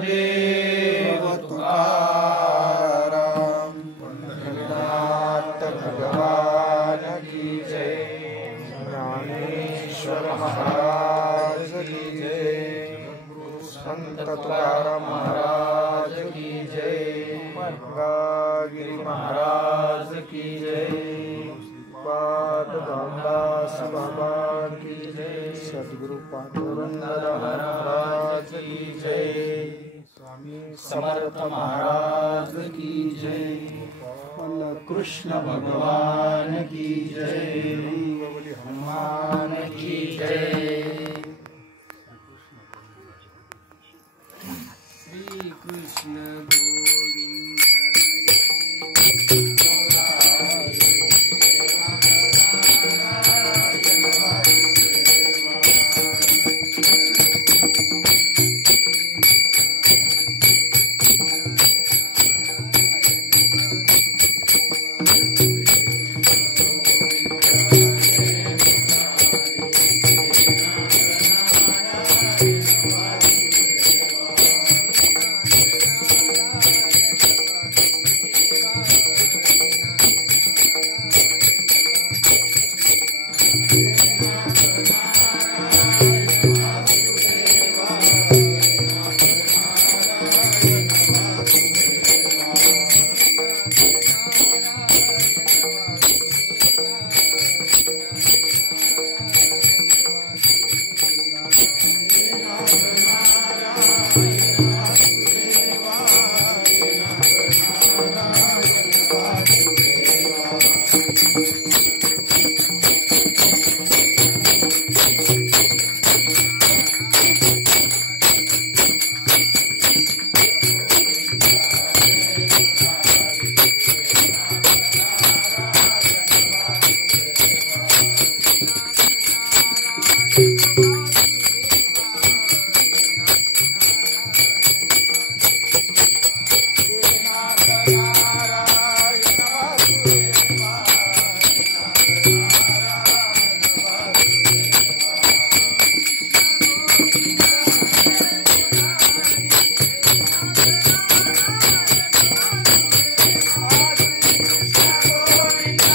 देव तुकाराम पंढरीनाथ भगवान की जय। ज्ञानेश्वर महाराज की जय। संत तुकाराम महाराज की जय। मंगागिरी महाराज की जय। पाद रामदास बाबा की जय। सद्गुरु पांडुरंग महाराज की जय। स्वामी समर्थ महाराज की जय। कृष्ण भगवान की जय। हनुमान की जय। श्री कृष्ण गोविंद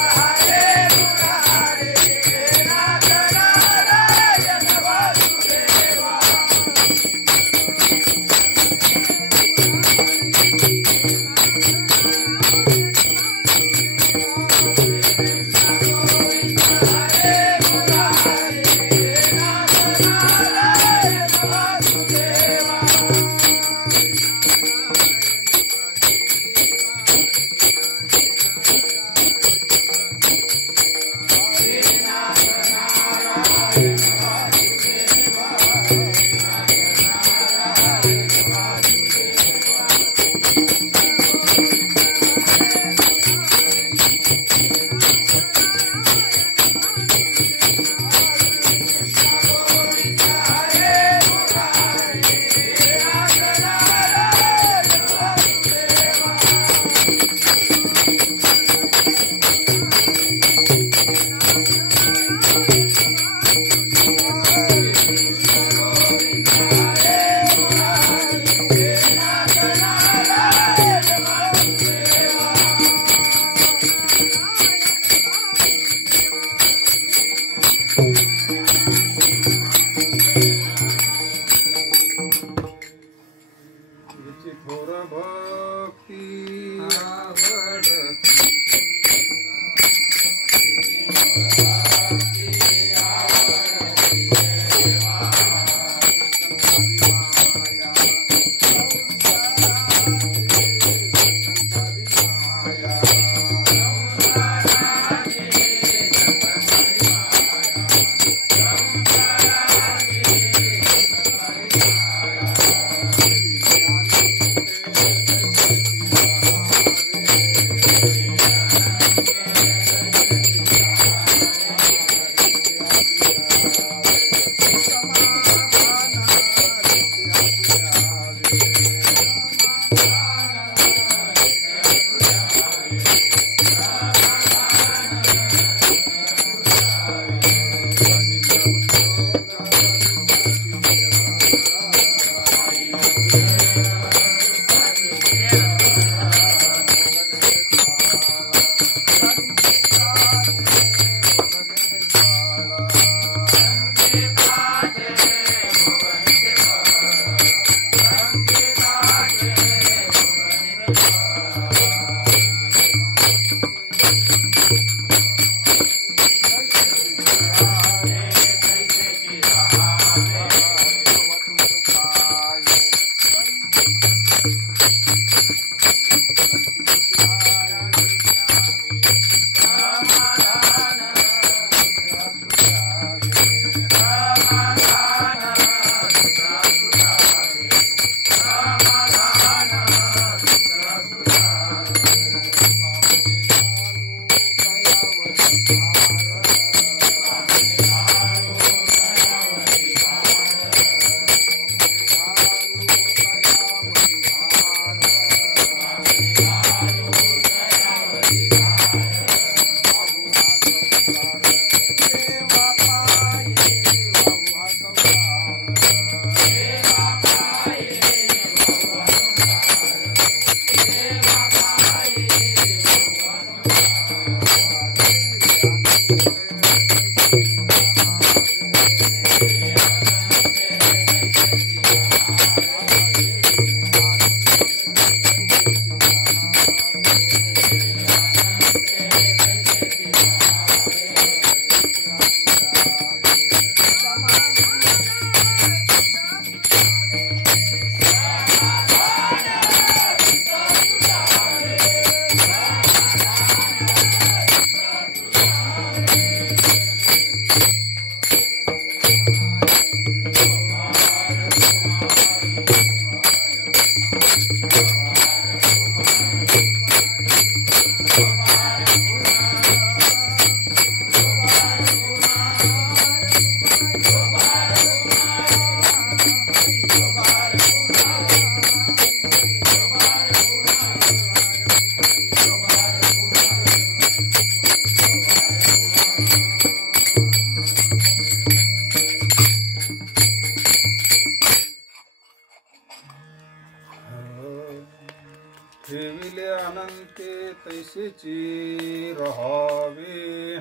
ठेविले अनंते तैसेची रहावे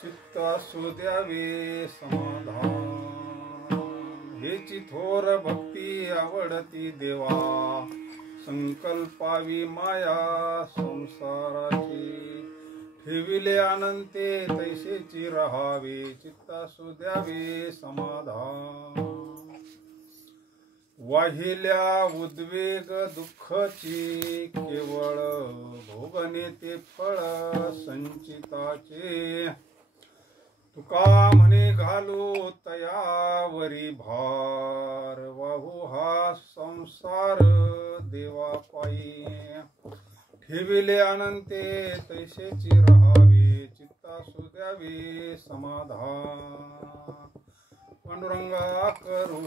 चित्त असू द्यावे समाधान हेची थोर भक्ती आवडती देवा संकल्पावी माया संसाराची ठेविले अनंते तैसेची रहावे चित्त असू द्यावे समाधान वाहिल्या उद्वेग दुःखची केवळ भोगणे ते फळ संचिताचे तुका म्हणे घालू तयावरी भार वाहू हा संसार देवा पायी ठेविले अनंते तैसेची रहावे चित्तासु द्यावे समाधान पांडुरंगा करू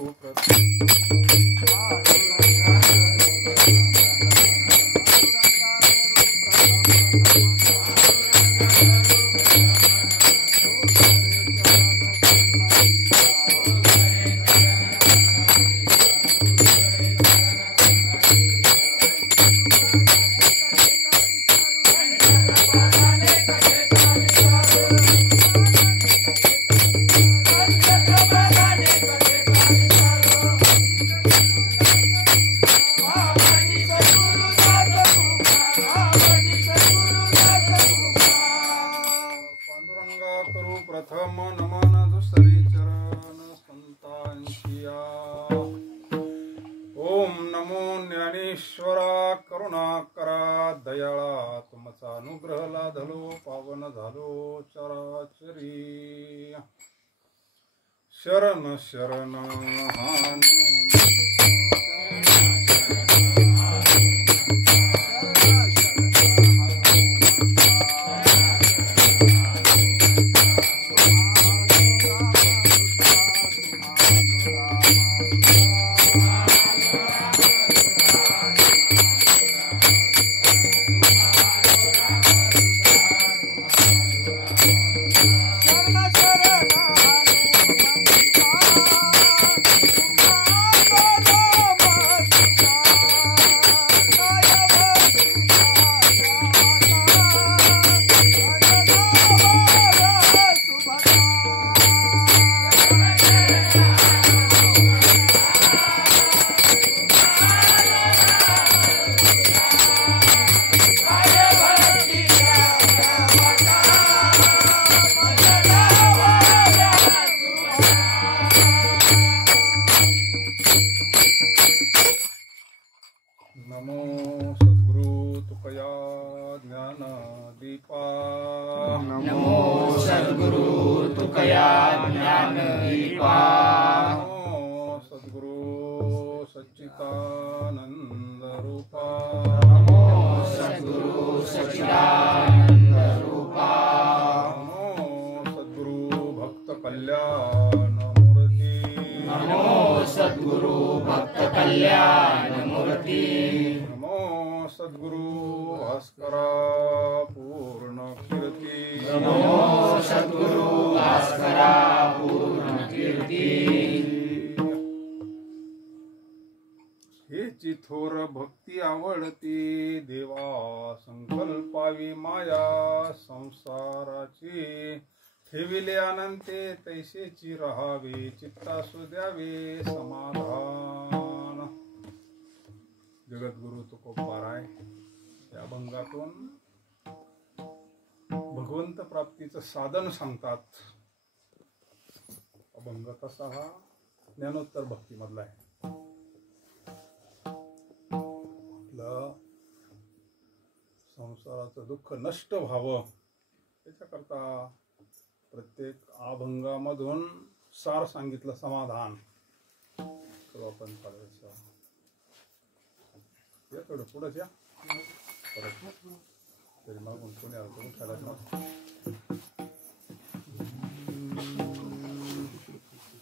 प्रथम नमन दुसरी चरण संतांशिया ओम नमो ज्ञानेश्वरा करुणाकरा दयाळा तुमचा अनुग्रह लाधलो पावन झालो चराचरी शरण शरण नमो सद्गुरु तुकया ज्ञान दीपा नमो सद्गुरु तुकया ज्ञान दीपा नमो सद्गुरु सच्चिदानंद रूपा नमो सद्गुरु सच्चिदानंद रूपा नमो सद्गुरु भक्त कल्याण मूर्ती नमो सद्गुरु भक्त कल्याण मूर्ती नमो सद्गुरु भास्करा पूर्ण कीर्ती नमो सद्गुरु भास्करा पूर्ण कीर्ती हेची थोर भक्ती आवडती देवा संकल्पावी माया संसाराची ठेविले अनंते तैसेची रहावे चित्तासु द्यावे समाधान जगद्गुरु तुकोबाराय या अभंगातून भगवंत प्राप्तीचं साधन सांगतात. अभंग तसा हा ज्ञानोत्तर भक्तीमधला आहे. आपलं संसाराचं दुःख नष्ट व्हावं त्याच्याकरता प्रत्येक अभंगामधून सार सांगितलं समाधान करू आपण चालायचं. या थोडं पुढंच या परत तरी मागून कोणी आलं तर उठायला नको.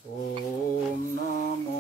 ओम नमो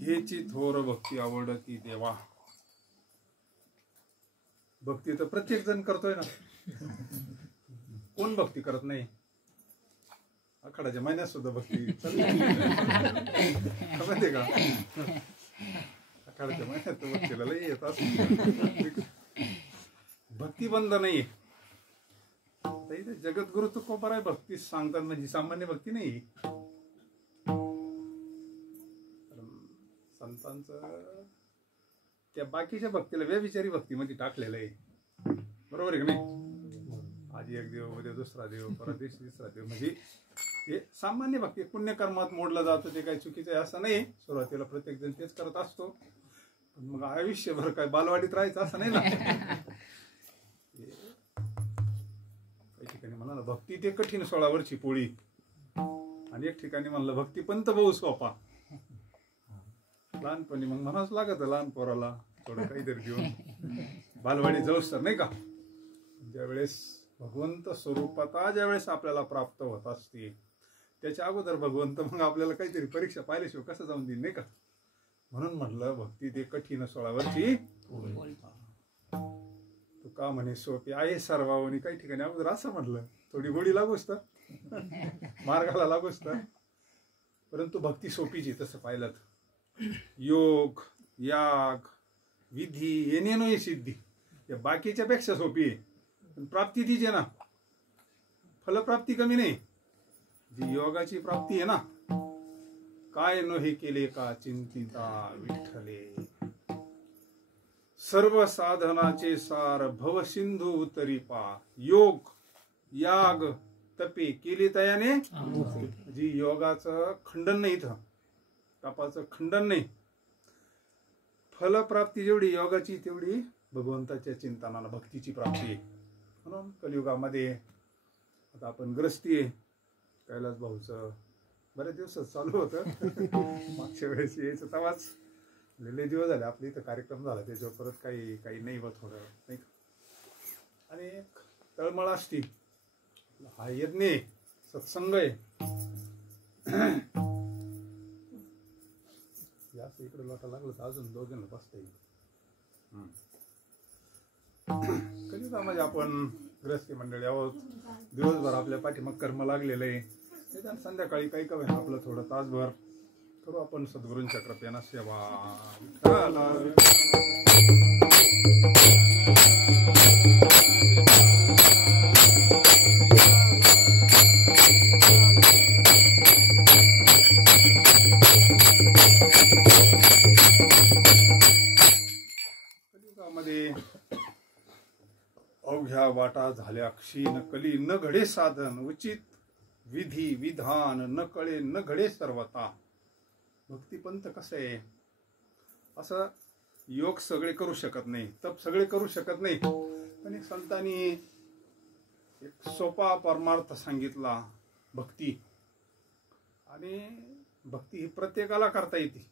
हेची थोर भक्ती आवड की देवा. भक्ती तर प्रत्येक जण करतोय ना. कोण भक्ती करत नाही. आखाड्याच्या महिन्यात सुद्धा भक्ती माहितीये का. आखाड्याच्या महिन्यात भक्तीला लई येत असत. भक्ती बंद नाहीये. जगद्गुरु तुकोबार आहे भक्ती सांगतात म्हणजे सामान्य भक्ती नाही. संतांचं त्या बाकीच्या भक्तीला व्यभिचारी भक्ती मध्ये टाकलेलं आहे. बरोबर आहे का नाही. आज एक देव उद्या दुसरा देव परत दिवशी तिसरा देव म्हणजे हे सामान्य भक्ती पुण्यकर्मात मोडलं जातं. ते काही चुकीचं आहे असं नाही. सुरुवातीला प्रत्येक जण तेच करत असतो. पण मग आयुष्यभर काय बालवाडीत राहायचं असं नाही ना. काही ठिकाणी म्हणाला भक्ती ते कठीण 16 वर्षी पोळी आणि एक ठिकाणी म्हणलं भक्ती पंत भाऊ सोपा. लहानपणी मग म्हणावंच लागत लहान पोराला थोडं काहीतरी घेऊन बालवाडी जाऊस तर नाही का. ज्यावेळेस भगवंत स्वरूपात ज्यावेळेस आपल्याला प्राप्त होत असते त्याच्या अगोदर भगवंत मग आपल्याला काहीतरी परीक्षा पाहिल्याशिवाय कसं जाऊन देईल नाही का. म्हणून म्हटलं भक्ती ते कठीण 16 वर्षी तू का म्हणे सोपी आहे सर्वांनी. काही ठिकाणी अगोदर असं म्हटलं थोडी गोडी लागूच तर मार्गाला लागूच तर. परंतु भक्ती सोपीची तसं पाहिलं. योग याग विधी येणे सिद्धी या बाकीच्या पेक्षा सोपी आहे. पण प्राप्ती तीच आहे ना. फलप्राप्ती कमी नाही. जी योगाची प्राप्ती आहे ना. काय नोहे केले का चिंतिता विठ्ठले. सर्व साधनाचे सार भव सिंधू उतरी पा. योग याग तपे केली तयाने. जी योगाचं खंडन नाही. इथं तपाचं खंडन नाही. फलप्राप्ती जेवढी योगाची तेवढी भगवंताच्या चिंतनानं भक्तीची प्राप्ती आहे. म्हणून कलियुगामध्ये आता आपण ग्रस्ती आहे. कैलास भाऊचं बरेच दिवस चालू होतं. मागच्या वेळेस यायचं तेव्हाच लय दिवस झाले आपले इथं कार्यक्रम झाला. त्याच्यावर परत काही नाही बघ थोडं नाही. आणि तळमळ असती. हा यज्ञ आहे सत्संग आहे. जास्त इकडे लोटा लागलं तर अजून दोघांना बसता येईल. कलियुगामध्ये आपण ग्रस्ती मंडळी आहोत. दिवसभर आपल्या पाठीमाग कर्म लागलेलं आहे. त्याच्यानं संध्याकाळी काही कमी आपलं थोडं तासभर करू आपण सद्गुरूंच्या कृपेनं सेवा. कलियुगामध्ये अवघ्या वाटा झाल्या क्षीण कली न घडे साधन उचित विधी विधान न कळे न घडे सर्वता. भक्तिपंथ कसं आहे, असं योग सगळे करू शकत नाही, तप सगळे करू शकत नाही, पण एक संतांनी एक सोपा परमार्थ सांगितला भक्ती. आणि भक्ती ही प्रत्येकाला करता येते.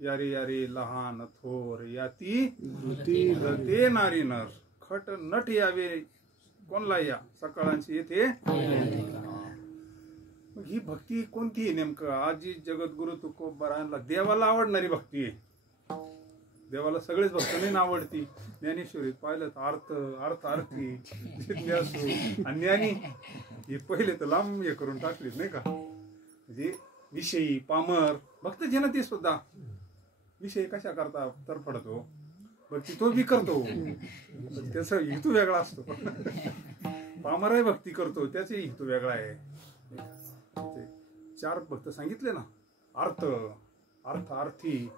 यारे यारे लहान थोर याती ते नारी नर खट नट यावे कोणला या सकाळांची येथे. मग ही भक्ती कोणती आहे नेमकं? आजी जगद्गुरु तुकोबारांना देवाला आवडणारी भक्ती आहे. देवाला सगळेच भक्त नाही आवडती. ज्ञानेश्वरीत पाहिलं तर अर्थ अर्थ अर्थी जिज्ञासू आणि ज्ञानी हे पहिले तर लांब हे करून टाकलीत नाही का. म्हणजे विषयी पामर भक्त जे ना ते सुद्धा विषय कशा करता तर पडतो, भक्ती तो बी करतो, त्याचा हेतू वेगळा असतो. पामरही भक्ती करतो, त्याचे हेतू वेगळा आहे. चार भक्त सांगितले ना, अर्थ अर्थ अर्थी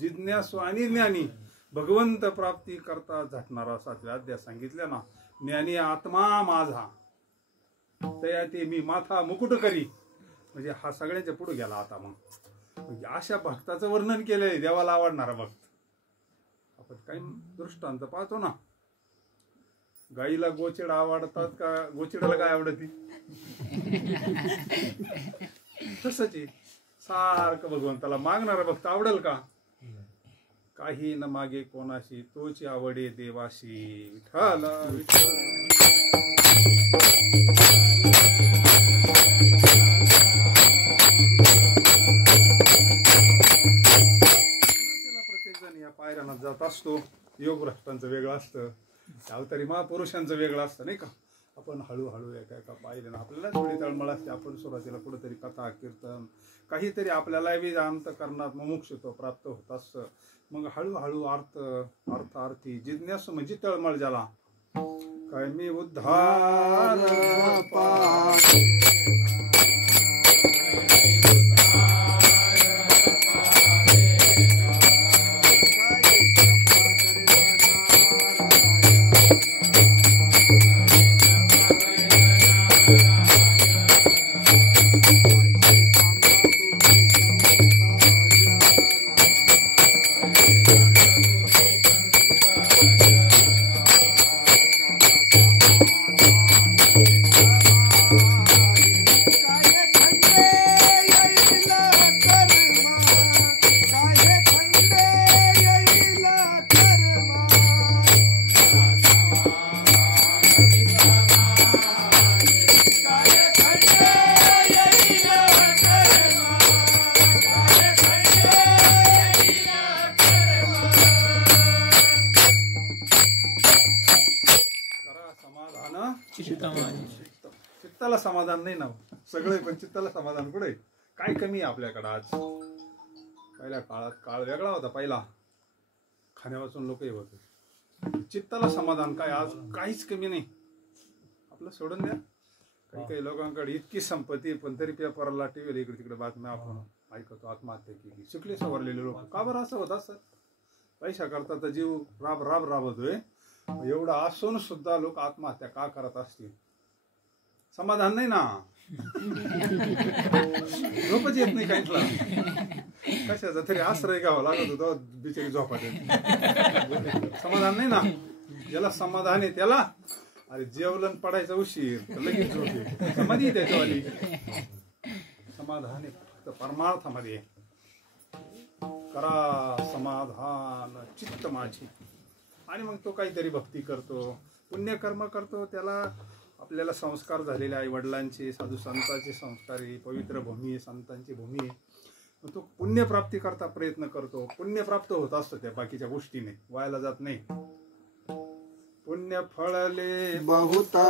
जिज्ञासू आणि ज्ञानी. भगवंत प्राप्ती करता झटणारा 7व्या अध्याय सांगितल्या ना. ज्ञानी आत्मा माझा तया ते मी माथा मुकुट करी. म्हणजे हा सगळ्यांच्या पुढे गेला आता. मग अशा भक्ताचं वर्णन केलंय, देवाला आवडणारा भक्त. आपण काही दृष्टांत पाहतो ना, गाईला गोचिड आवडतात का गोचिडाला काय आवडती? तसंच सारखं भगवंताला मागणारा भक्त आवडेल का? काही न मागे कोणाशी तोची आवडे देवाशी. विठ्ठल प्रत्येक जण या पायऱ्यांना जात असतो. योगभ्रष्टांचं वेगळं असतं, अवतारी महापुरुषांचं वेगळं असतं नाही का. आपण हळूहळू एका एका पायऱ्यानं आपल्याला थोडी तळमळ असते. आपण सुरुवातीला कुठेतरी कथा कीर्तन काहीतरी आपल्याला अंतःकरणात मुमुक्षुत्व प्राप्त होत असतं. मग हळूहळू अर्थ अर्थ अर्थी जिज्ञासू म्हणजे तळमळ ज्याला. काय मी उद्धार चित्ताला समाधान नाही ना सगळे, पण चित्ताला समाधान कुठे? काय कमी आहे आपल्याकडं आज? पहिल्या काळात काळ वेगळा होता. पहिला खाण्यापासून लोक हे होते. चित्ताला समाधान काय? आज काहीच कमी नाही. आपलं सोडून द्या. काही काही लोकांकडे इतकी संपत्ती, पण तरी पेपरला टीव्हीला इकडे तिकडे बातम्या आपण ऐकतो. आत्महत्या केली, शिकले सवरलेले लोक. का बरं असं होत असं? पैसा करता तर जीव राबतोय. एवढं असून सुद्धा लोक आत्महत्या का करत असतील? समाधान नाही ना. झोपच येत नाही काहीतला. कशाचा तरी आश्रय घ्यावा लागत होता, बिचारी झोपा देत. समाधान नाही ना. ज्याला समाधान आहे त्याला अरे जेवलन पडायचा उशीर तर लगेच झोपे. समाधी त्याच्यावाली समाधान आहे फक्त परमार्थामध्ये. करा समाधान चित्त माझी. आणि मग तो काहीतरी भक्ती करतो, पुण्यकर्म करतो. त्याला आपल्याला संस्कार झालेले आई वडिलांचे, साधू संतांचे संस्कार आहे, पवित्र भूमी आहे, संतांची भूमी आहे. मग तो पुण्यप्राप्ती करता प्रयत्न करतो. पुण्य प्राप्त होत असतं त्या बाकीच्या गोष्टीने, वायाला जात नाही. पुण्य फळले बहुता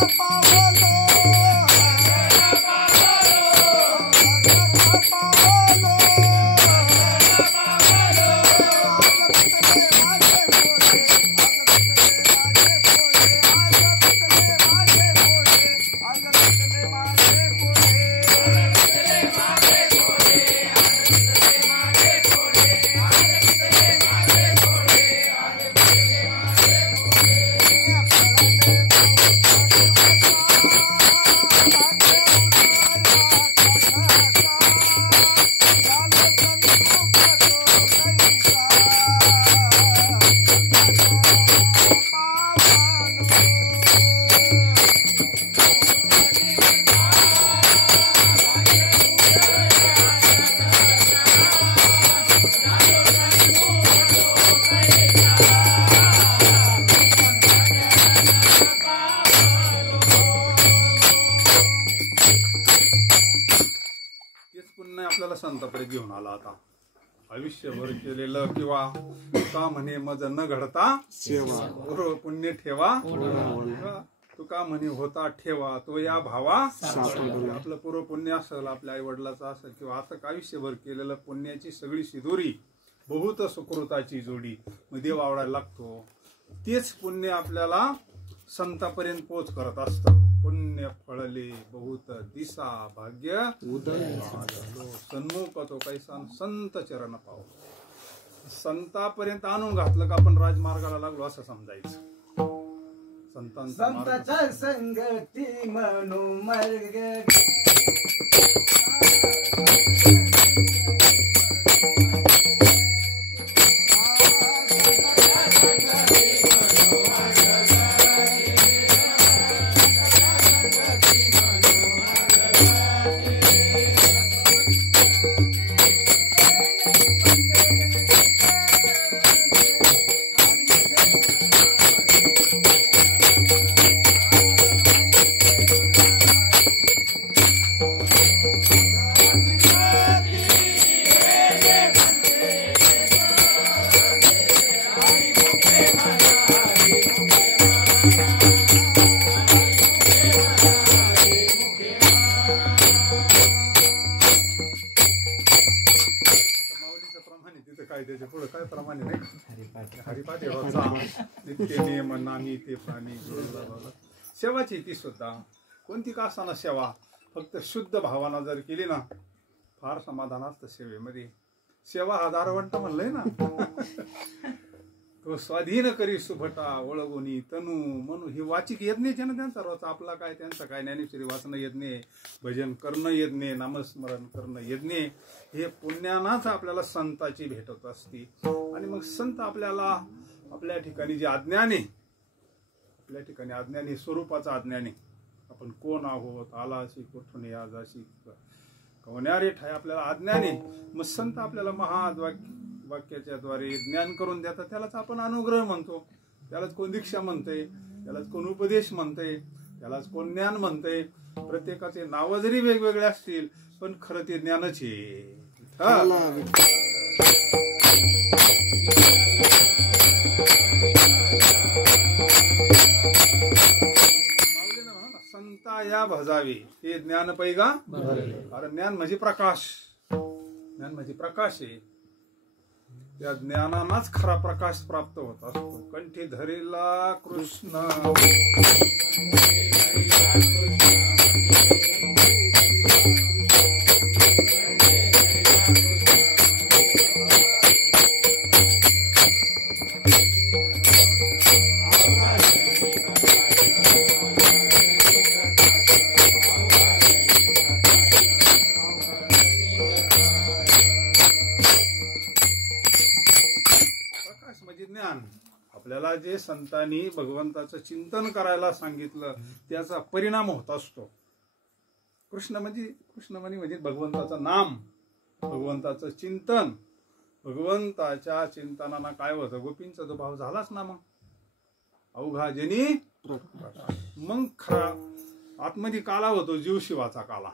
Papa. पुण्य आपल्याला संतापर्यंत घेऊन आला आता आयुष्यभर केलेलं किंवा तुका म्हणे मज न घडता पूर्व पुण्य ठेवा तुका म्हणे होता ठेवा तो या भावा आपलं पूर्व पुण्य असेल आपल्या आई वडिलाचं असेल किंवा आता आयुष्यभर केलेलं पुण्याची सगळी शिदोरी बहुत सुकृताची जोडी मध्ये वावडायला लागतो तेच पुण्य आपल्याला संतापर्यंत पोच करत असतं पुण्य फळले बहुत दिसा भाग्य सन्मुख तो कैसा संत चरण पाव संतापर्यंत आणून घातलं का आपण राजमार्गाला लागलो असं समजायचं संतांचा संगती म्हणू मार्ग हरिपाठ एवढा नित्य नियम नामी ते प्राणी सेवाची ती सुद्धा कोणती का असताना सेवा फक्त शुद्ध भावाना जर केली ना फार समाधान असतं सेवेमध्ये सेवा हा दारवंट म्हणलंय ना तो स्वाधीन करी सुभटा ओळगुनी तनू म्हणू ही वाचिक यज्ञ ना त्यांचा रोज आपला काय त्यांचा काय ज्ञानेश्वरी वाचणं यज्ञ भजन करणं यज्ञ नामस्मरण करणं यज्ञ हे पुण्यानाच आपल्याला संताची भेटत असते आणि मग संत आपल्याला आपल्या ठिकाणी जे अज्ञान आहे आपल्या ठिकाणी अज्ञान हे स्वरूपाचं अज्ञान आहे आपण कोण आहोत आला अशी कुठून या जाशी कवण्यारे ठाय आपल्याला अज्ञान आहे मग संत आपल्याला वाक्याच्या द्वारे ज्ञान करून देतात त्यालाच आपण अनुग्रह म्हणतो त्यालाच कोण दीक्षा म्हणते त्यालाच कोण उपदेश म्हणते त्यालाच कोण ज्ञान म्हणते प्रत्येकाचे नाव जरी वेगवेगळे असतील पण खरं ते ज्ञानच आहे संता या भजावे हे ज्ञान पैगा कारण ज्ञान म्हणजे प्रकाश ज्ञान म्हणजे प्रकाश आहे त्या ज्ञानानाच खरा प्रकाश प्राप्त होत असतो कंठी धरेला कृष्ण आपल्याला जे संतांनी भगवंताचं चिंतन करायला सांगितलं त्याचा परिणाम होत असतो कृष्ण म्हणजे भगवंताचं नाम भगवंताचं चिंतन भगवंताच्या चिंतनाना काय होतं गोपींचा जो भाव झालाच ना मग अवघा जनी मग खरा आतमध्ये काला होतो जीव शिवाचा काला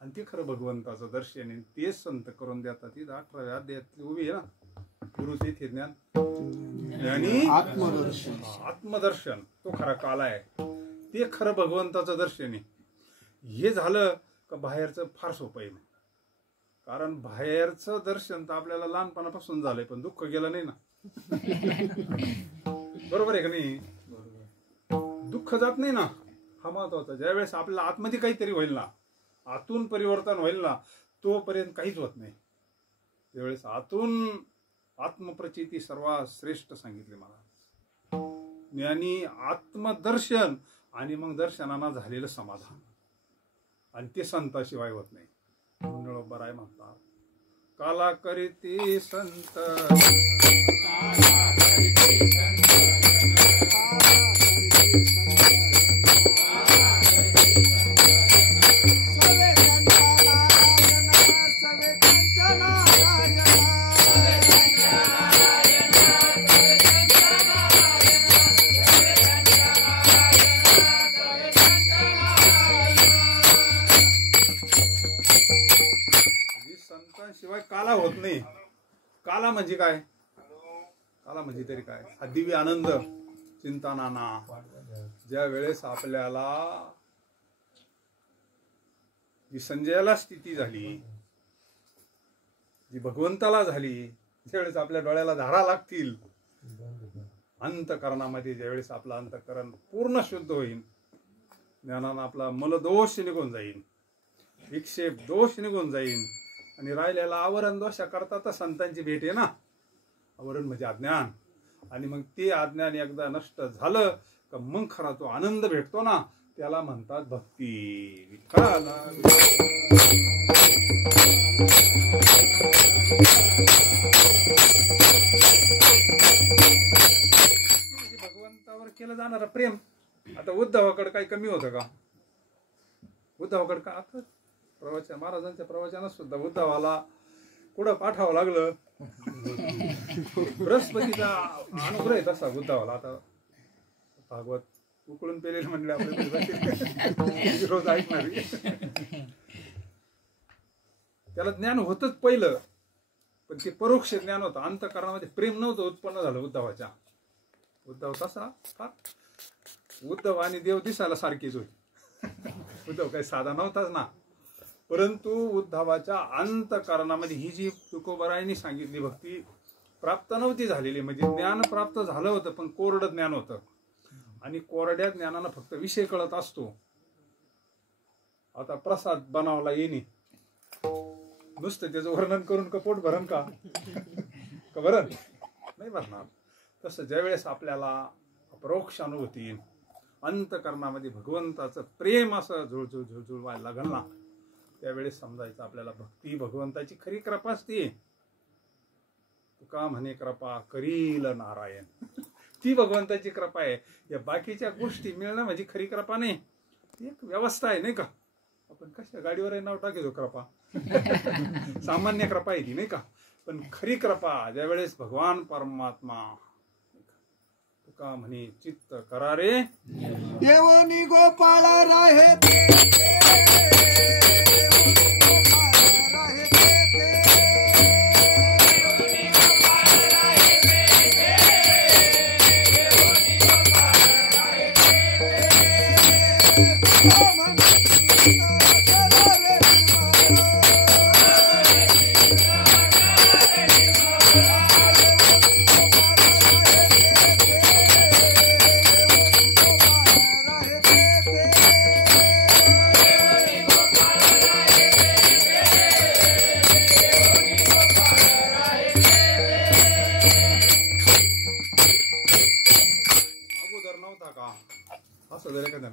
आणि ते खरं भगवंताचं दर्शन आहे तेच संत करून देतात ती 18व्या अध्यायात उभी आहे ना गुरु तेथे ज्ञान आणि आत्मदर्शन तो खरा काला आहे ते खरं भगवंताचं दर्शन आहे हे झालं का बाहेरचं फार सोपं आहे कारण बाहेरचं दर्शन तर आपल्याला लहानपणापासून झालंय पण दुःख गेलं नाही ना बरोबर आहे का नाही दुःख जात नाही ना हा महत्वाचा ज्यावेळेस आपल्याला आतमध्ये काहीतरी होईल ना आतून परिवर्तन होईल ना तोपर्यंत काहीच होत नाही त्यावेळेस आतून आत्मप्रचिती सर्वात श्रेष्ठ सांगितले मला ज्ञानी आत्मदर्शन आणि मग दर्शनाना झालेलं समाधान आणि ते संताशिवाय होत नाही म्हणून बराय म्हणतात काला करीती संत शिवाय काला होत नाही. काला म्हणजे काय? काला म्हणजे तरी काय? हा दिव्य आनंद, चिंता नाना. ज्या वेळेस आपल्याला जी संजयाला स्थिती झाली, जी भगवंताला झाली, ज्यावेळेस आपल्या डोळ्याला धारा लागतील, अंतकरणामध्ये ज्यावेळेस आपलं अंतकरण पूर्ण शुद्ध होईल, ज्ञानानं आपला मलदोष निघून जाईल, विक्षेप दोष निघून जाईल, आणि राहिलेला आवरण दोषा करता तर संतांची भेट आहे ना. आवरण म्हणजे अज्ञान, आणि मग ते अज्ञान एकदा नष्ट झालं का मग खरा तो आनंद भेटतो ना, त्याला म्हणतात भक्ती. विठ्ठला भगवंतावर केलं जाणार प्रेम. आता उद्धवाकडे काही कमी होतं का? उद्धवाकडे का? आता प्रवचन, महाराजांच्या प्रवचनात सुद्धा उद्धवाला कुठं पाठावं लागलं. बृहस्पतीचा अनुग्रह आहे तसा उद्धवाला. आता भागवत उकळून पेलेले म्हणले आपले रोज ऐकणारी. त्याला ज्ञान होतच पहिलं, पण ते परोक्ष ज्ञान होतं. अंतःकरणामध्ये प्रेम नव्हतं उत्पन्न झालं उद्धवाच्या. उद्धव तसा उद्धव आणि देव दिसायला सारखीच होती. उद्धव काही साधा नव्हताच ना, परंतु उद्धवाच्या अंतःकरणामध्ये ही जी तुकोबरायांनी सांगितली भक्ती प्राप्त नव्हती झालेली. म्हणजे ज्ञान प्राप्त झालं होतं पण कोरडं ज्ञान होतं, आणि कोरड्या ज्ञानानं फक्त विषय कळत असतो. आता प्रसाद बनवला येणे, नुसतं त्याचं वर्णन करून कपोट भरण का भरण नाही भरणार. तसं ज्यावेळेस आपल्याला अपरोक्ष अनुभूती, अंतःकरणामध्ये भगवंताचं प्रेम असं झुळझुळ झुळझुळ व्हायला लागल ना, त्यावेळेस समजायचं आपल्याला भक्ती भगवंताची खरी कृपा असते. तुका म्हणे कृपा करील नारायण, ती भगवंताची कृपा आहे. या बाकीच्या गोष्टी मिळणं म्हणजे खरी कृपा नाही, ती एक व्यवस्था आहे नाही का. आपण कशा गाडीवर नाव टाकतो कृपा, सामान्य कृपा आहे ती नाही का. पण खरी कृपा ज्यावेळेस भगवान परमात्मा तुका म्हणे चित्त करारे देवनी गोपाळ राहे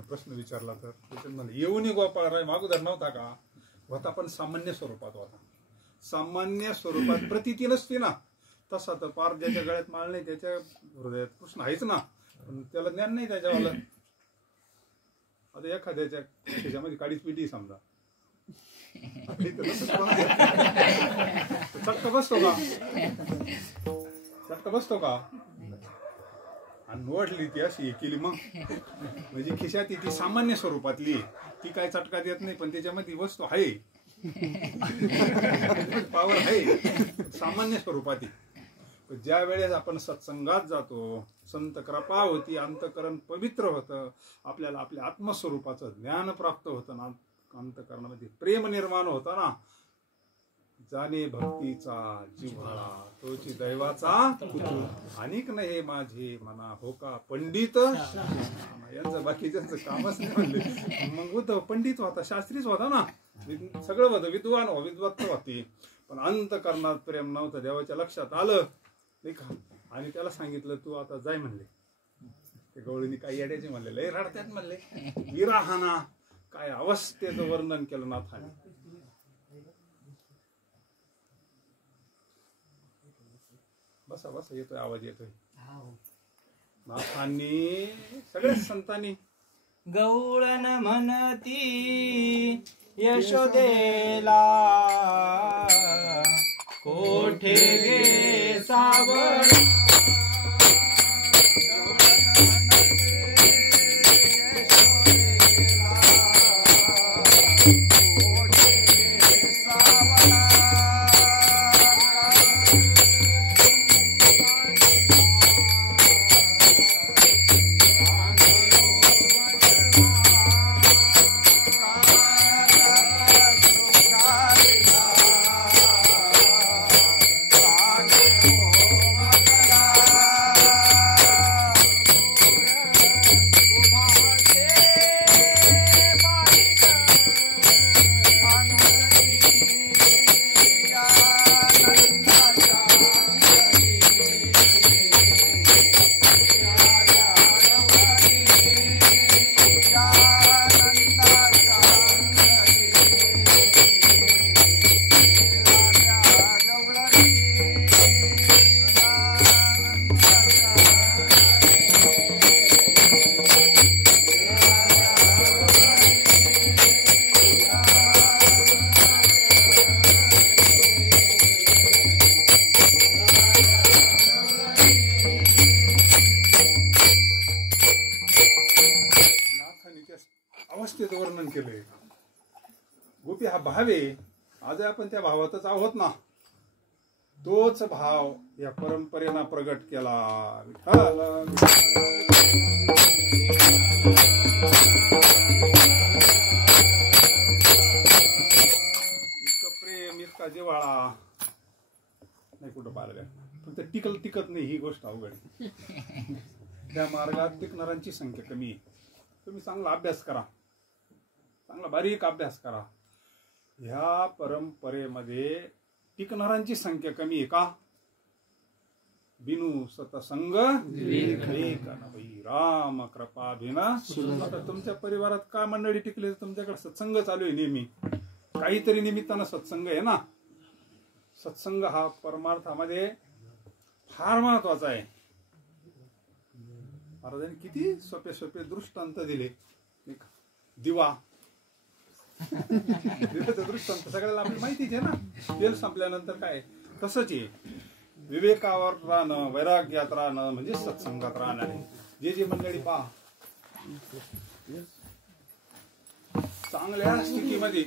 प्रश्न विचारला तर त्याच्यामध्ये येऊन गोपाळराय अगोदर नव्हता का? होता, पण सामान्य स्वरूपात होता. सामान्य स्वरूपात प्रतीती नसते ना. तसा तर पार ज्याच्या गळ्यात माळ नाही त्याच्या हृदयात कृष्ण आहेच ना, पण त्याला ज्ञान नाही त्याच्यावालं. आता एखाद्याच्या त्याच्यामध्ये काडीच पिटी समजा, चटका बसतो का? चटका बसतो का? आणि ओढली ती अशी केली मग म्हणजे खिशात ती सामान्य स्वरूपातली, ती काय चटका देत नाही, पण त्याच्यामध्ये वस्तू आहे, पावर आहे सामान्य स्वरूपाती. ज्या वेळेस आपण सत्संगात जातो, संत कृपा होती, अंतकरण पवित्र होतं, आपल्याला आपल्या आत्मस्वरूपाचं ज्ञान प्राप्त होतं ना, अंतकरणामध्ये प्रेम निर्माण होतं ना, जाणे भक्तीचा जिव्हाळा तोची दैवाचा अनेक नाही माझे मना हो का पंडित. यांचं बाकीच्यांचं कामच नाही म्हणले. मग उद्धव पंडित होता, शास्त्रीच होता ना, सगळं होतं, विद्वान हो, विद्वत्त होती, पण अंतकरणात प्रेम नव्हतं. देवाच्या लक्षात आलं नाही का, आणि त्याला सांगितलं तू आता जाय म्हणले. ते गवळीने काही येड्याचे म्हणले, लय रडत्यात म्हणले, विराहाना काय अवस्थेचं वर्णन केलं नाथाने. बसा बसा, येतोय आवाज येतोय. नाथांनी सगळ्याच संतांनी गवळण म्हणती यशोदेला कोठे गे सावळ गोपी हा भाव आहे. आज आपण त्या भावातच आहोत ना. तोच भाव या परंपरेनं प्रगट केला. इतकं प्रेम, इतका जिव्हाळा नाही कुठं पाहिलं. पण ते टिकत नाही, ही गोष्ट अवघड आहे. त्या मार्गात टिकणाऱ्यांची संख्या कमी आहे. तुम्ही चांगला अभ्यास करा, चांगला बारीक अभ्यास करा. ह्या परंपरेमध्ये टिकणाऱ्यांची संख्या कमी आहे का? बिनू सतसंग राम कृपा बिना. आता तुमच्या परिवारात का मंडळी टिकले? तुमच्याकडे सत्संग चालू आहे नेहमी, काहीतरी निमित्तानं सत्संग आहे ना. सत्संग हा परमार्थामध्ये फार महत्वाचा आहे. महाराजांनी किती सोपे सोपे दृष्टांत दिले. दिवा दिव्याचं दृष्टांत सगळ्याला आपली माहितीच आहे ना. तेल संपल्यानंतर काय? तसंच आहे. विवेकावर राहणं, वैराग्यात राहणं म्हणजे सत्संगात राहणं आहे. जे मंडळी पहा चांगल्या स्थितीमध्ये,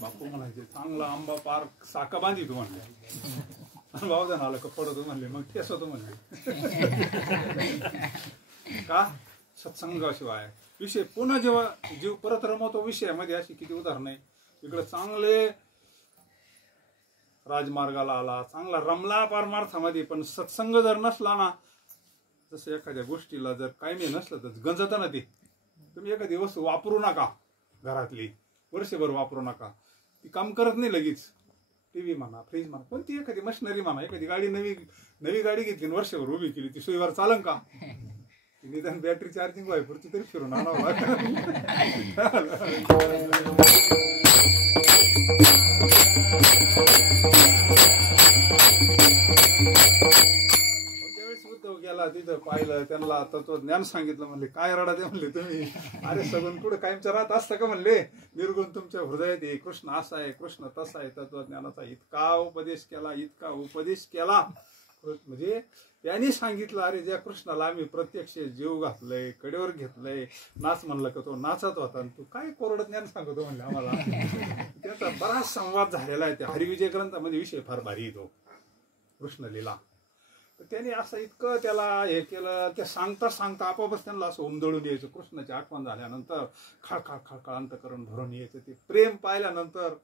बापू म्हणायचे चांगला आंबा पार साका बांधी तू म्हणले, भावदान आलं का पडतो म्हणले, मग ठेस होतो म्हणले. का? सत्संगाशिवाय विषय पुन्हा जेव्हा जीव परत रमवतो विषयामध्ये. अशी किती उदाहरण आहे. इकडे चांगले राजमार्गाला आला, चांगला रमला परमार्थामध्ये, पण सत्संग जर नसला ना, जसं एखाद्या गोष्टीला जर कायमी नसलं तर गंजत ना ते. तुम्ही एखादी वस्तू वापरू नका, घरातली वर्षभर वापरू नका, ती काम करत नाही लगेच. टीव्ही म्हणा, फ्रीज म्हणा, कोणती एखादी मशिनरी म्हणा, एखादी गाडी नवी गाडी घेतली वर्षभर उभी केली, ती सोयीवर चालन का? निदान बॅटरी चार्जिंग व्हायपुरती तरी फिरून आणावं लागेल. ज्यावेळेस उद्धव गेला तिथं पाहिलं, त्यांना तत्वज्ञान सांगितलं. म्हणले काय रडा ते म्हणले तुम्ही? अरे सगुण कुठं कायमच्या राहत असतं का म्हणले? निर्गुण तुमच्या हृदयात आहे. कृष्ण असा आहे, कृष्ण तसा आहे. तत्वज्ञानाचा इतका उपदेश केला म्हणजे त्यांनी सांगितलं, अरे ज्या कृष्णाला आम्ही प्रत्यक्ष जीव घातलंय, कडेवर घेतलंय, नाच म्हणलं का तो नाचत होता, तू काय कोरडं ज्ञान सांगतो म्हणले आम्हाला. त्याचा बराच संवाद झालेला आहे. त्या हरिविजय ग्रंथामध्ये विषय फार भारी येतो कृष्णलीला. तर त्याने असं इतकं त्याला हे केलं, त्या सांगता आपोआपच त्यांना असं उमदळून यायचं. कृष्णाची आठवण झाल्यानंतर खळखळ अंतकरण भरून यायचं. ते प्रेम पाहिल्यानंतर,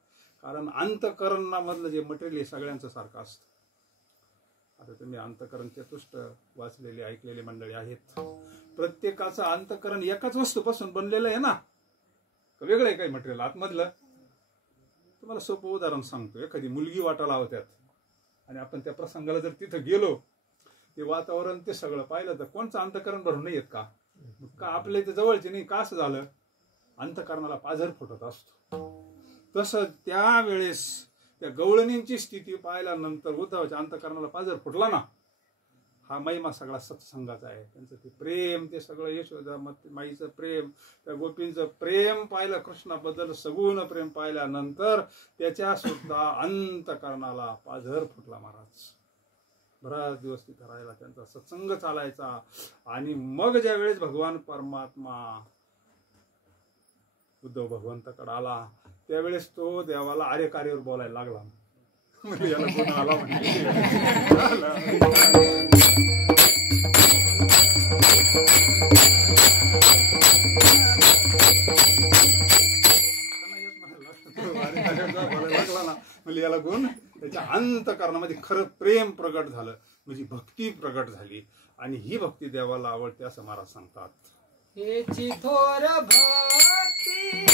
कारण अंतकरणामधलं जे मटेरियल सगळ्यांचं सारखं असतं. आता तुम्ही अंतकरण चतुष्ट वाचलेले ऐकलेले मंडळी आहेत. प्रत्येकाचं अंतकरण एकाच वस्तूपासून बनलेलं आहे ना, वेगळं आहे काही मटेरियल आतमधलं? तुम्हाला सोपं उदाहरण सांगतो. एखादी मुलगी वाटायला होत्यात आणि आपण त्या प्रसंगाला जर तिथं गेलो, ते वातावरण ते सगळं पाहिलं, तर कोणचं अंतकरण भरून नाही येत का? आपल्या इथे जवळचे नाही का? असं झालं, अंतकरणाला पाझर फुटत असतो. तसं त्यावेळेस त्या गवळणींची स्थिती पाहिल्यानंतर उद्धवाच्या अंतकरणाला पाझर फुटला ना. हा महिमा सगळा सत्संगाचा आहे. त्यांचं ते प्रेम, ते सगळं यशोदा माईचं प्रेम, त्या गोपींचं प्रेम पाहिलं, कृष्णाबद्दल सगुण प्रेम पाहिल्यानंतर त्याच्या सुद्धा अंतकरणाला पाझर फुटला. महाराज बराच दिवस तिथं राहिला, त्यांचा सत्संग चालायचा. आणि मग ज्या वेळेस भगवान परमात्मा उद्धव भगवंताकडे आला, त्यावेळेस तो देवाला आर्य कार्यावर बोलायला लागला. म्हणजे याला कोण आला म्हणजे लागला ना, म्हणजे याला गुण त्याच्या अंतकरणामध्ये खरं प्रेम प्रगट झालं, म्हणजे भक्ती प्रगट झाली. आणि ही भक्ती देवाला आवडते असं महाराज सांगतात. हेची थोर भक्ती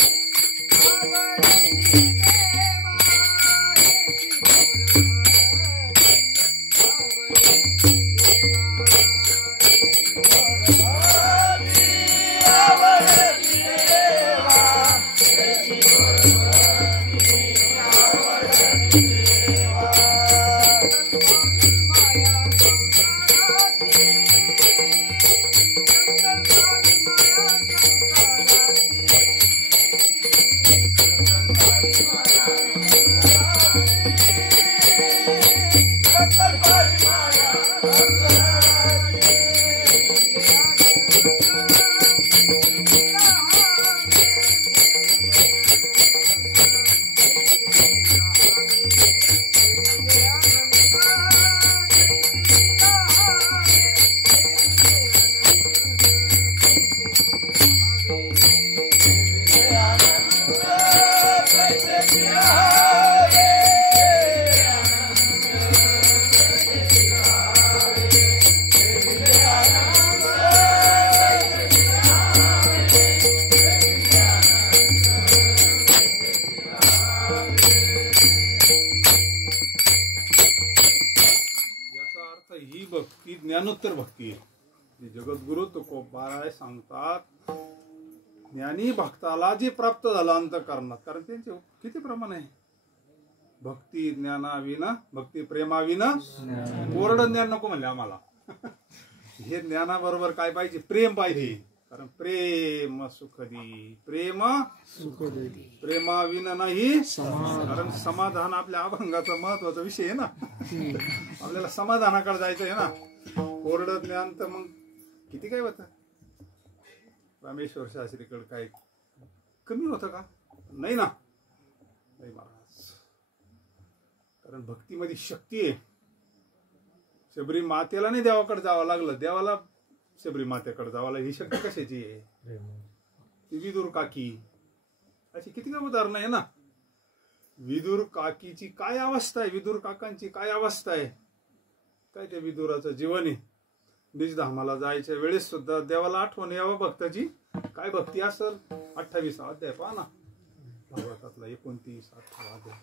याचा अर्थ ही भक्ती ज्ञानोत्तर भक्ती आहे. जगद्गुरु तुकोबाराय सांगतात ज्ञानी भक्ताला जे प्राप्त झालं अंतःकरणात, कारण त्यांचे किती प्रमाण आहे. भक्ती ज्ञानाविना, भक्ती प्रेमाविना कोरडं ज्ञान नको म्हणले आम्हाला. हे ज्ञानाबरोबर काय पाहिजे, प्रेम पाहिजे. कारण प्रेम सुखदी, प्रेम प्रेमाविना नाही. कारण समाधान आपल्या अभंगाचा महत्वाचा विषय आहे ना. आपल्याला समाधानाकडे जायचं आहे ना. कोरडं ज्ञान तर मग किती काय होतं. रामेश्वर शास्त्रीकडे काय कमी होतं का, नाही ना. नाही महाराज, कारण भक्तीमध्ये शक्ती आहे. शबरी मातेला नाही देवाकडे जावं लागलं, देवाला शबरी मातेकडे जावं लागलं. ही शक्ती कशाची आहे. ती विदुर काकी, अशी किती काय उदाहरणं आहे ना. विदुर काकीची काय अवस्था आहे, विदुर काकांची काय अवस्था आहे. काय त्या विदुराचं जीवन आहे. निजधामाला जायच्या वेळेस सुद्धा देवाला आठवण यावं भक्ताची. काय भक्ती असेल. 28 अध्याय पहा ना भागवतातला, 29-28 अध्याय.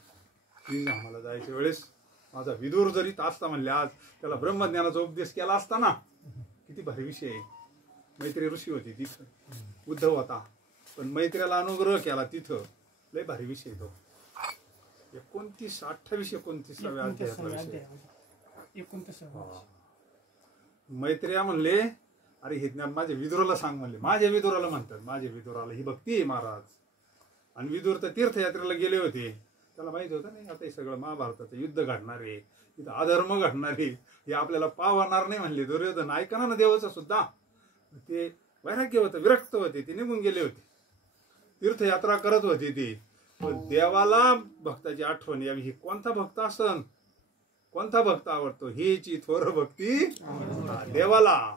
निजधामाला जायच्या वेळेस माझा विदुर जरी असता म्हणले, आज त्याला ब्रह्मज्ञानाचा उपदेश केला असता ना. किती भारी विषय आहे. मैत्री ऋषी होती तिथं, उद्धव होता, पण मैत्र्याला अनुग्रह केला तिथं. लय भारी विषय तो. 29-28 अध्यायातला विषय. मैत्र्या म्हणले, अरे हे ज्ञान माझ्या विदुराला सांग म्हणले. माझ्या विदुराला म्हणतात, माझ्या विदुराला ही भक्ती आहे महाराज. आणि विदुर तर तीर्थयात्रेला गेले होते, त्याला माहित होतं नाही आता हे सगळं महाभारताचं युद्ध घडणार आहे, तिथं अधर्म घडणार आहे, हे आपल्याला पावणार नाही म्हणले. दुर्योधन ऐकना ना देवाचं सुद्धा. ते वैराग्य होतं, विरक्त होते, ते निघून गेले होते, तीर्थयात्रा करत होते ते. पण देवाला भक्ताची आठवण यावी. ही कोणता भक्त असन, कोणता भक्त आवडतो. हेची थोर भक्ती देवाला.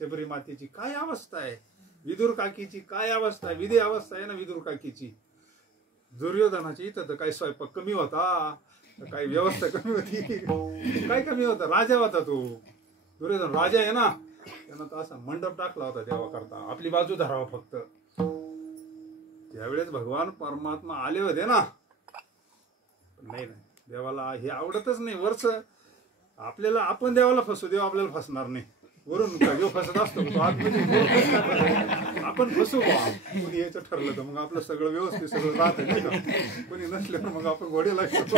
शबरी मातेची काय अवस्था आहे, विदुर काकीची काय अवस्था आहे, विधी अवस्था आहे ना विदुर काकीची. दुर्योधनाची इथं तर काही स्वयंपाक कमी होता, काही व्यवस्था कमी होती, काय कमी होता. राजा होता तो दुर्योधन, राजा आहे ना. त्यानं तर असा मंडप टाकला होता देवा करता, आपली बाजू धरावा फक्त. त्यावेळेस भगवान परमात्मा आले होते ना. नाही नाही, देवाला हे आवडतच नाही. वरच आपल्याला, आपण देवाला फसू, देव आपल्याला फसणार नाही. वरून देव फसत असतो तो आतमध्ये, आपण फसू. कोणी यायचं ठरलं तर मग आपलं सगळं व्यवस्थित सगळं राहतं नाही का. कोणी नसले तर मग आपण घोडे लागतो.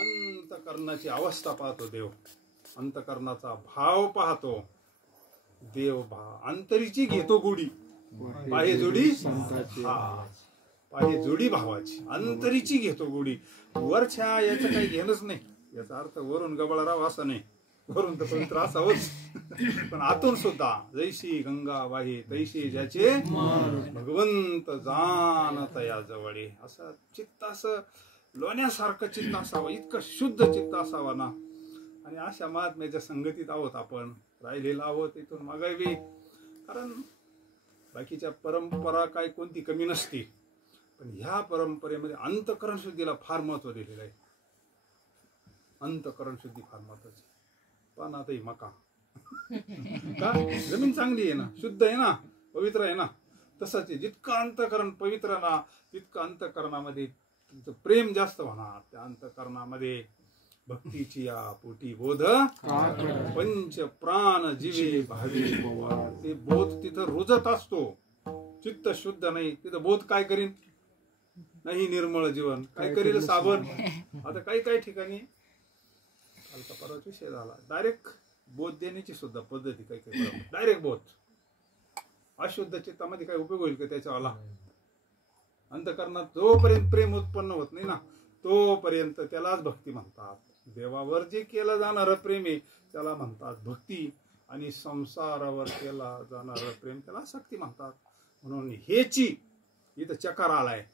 अंतःकरणाची अवस्था पाहतो देव, अंतःकरणाचा भाव पाहतो देव. अंतरीची घेतो गोडी, पाहे जोडी पाहे जोडी भावाची. अंतरीची घेतो गोडी. वरच्या याचं काही घेणंच नाही. याचा अर्थ वरून गबाळा राव असा नाही, वरून तर पवित्र असावंच, पण आतून सुद्धा जैशी गंगा वाहे तैशी ज्याचे भगवंत जाणत या जवळे. असं चित्त, असं लोण्यासारखं चित्त असावं, इतकं शुद्ध चित्त असावं ना. आणि अशा महात्म्याच्या संगतीत आहोत आपण, राहिलेला आहोत इथून मागावी. कारण बाकीच्या परंपरा काय कोणती कमी नसते, पण ह्या परंपरेमध्ये अंतःकरण शुद्धीला फार महत्व दिलेलं आहे. अंतःकरण शुद्धी फार महत्वाची. पण आता ही मका का जमीन चांगली आहे ना, शुद्ध आहे ना, पवित्र आहे ना. तसंच जितकं अंतःकरण पवित्र ना, तितकं अंतःकरणामध्ये तुमचं प्रेम जास्त होणार. त्या अंतःकरणामध्ये भक्तीची या पोटी बोध पंच प्राण जीवे भावे. ते बोध तिथं रुजत असतो. चित्त शुद्ध नाही तिथं बोध काय करीन, नाही निर्मळ जीवन काय करील साबण. आता काही काही ठिकाणी कालचा परवाच विषय झाला, डायरेक्ट बोध देण्याची सुद्धा पद्धती काही काही. डायरेक्ट बोध. अशुद्ध चित्तामध्ये काय उपयोग होईल का त्याच्यावाला. अंतःकरणात जोपर्यंत प्रेम उत्पन्न होत नाही ना, तोपर्यंत त्यालाच भक्ती म्हणतात. देवावर जे केलं जाणारं प्रेम आहे त्याला म्हणतात भक्ती, आणि संसारावर केला जाणारं प्रेम त्याला आसक्ती म्हणतात. म्हणून हेची इथं चकार आलाय.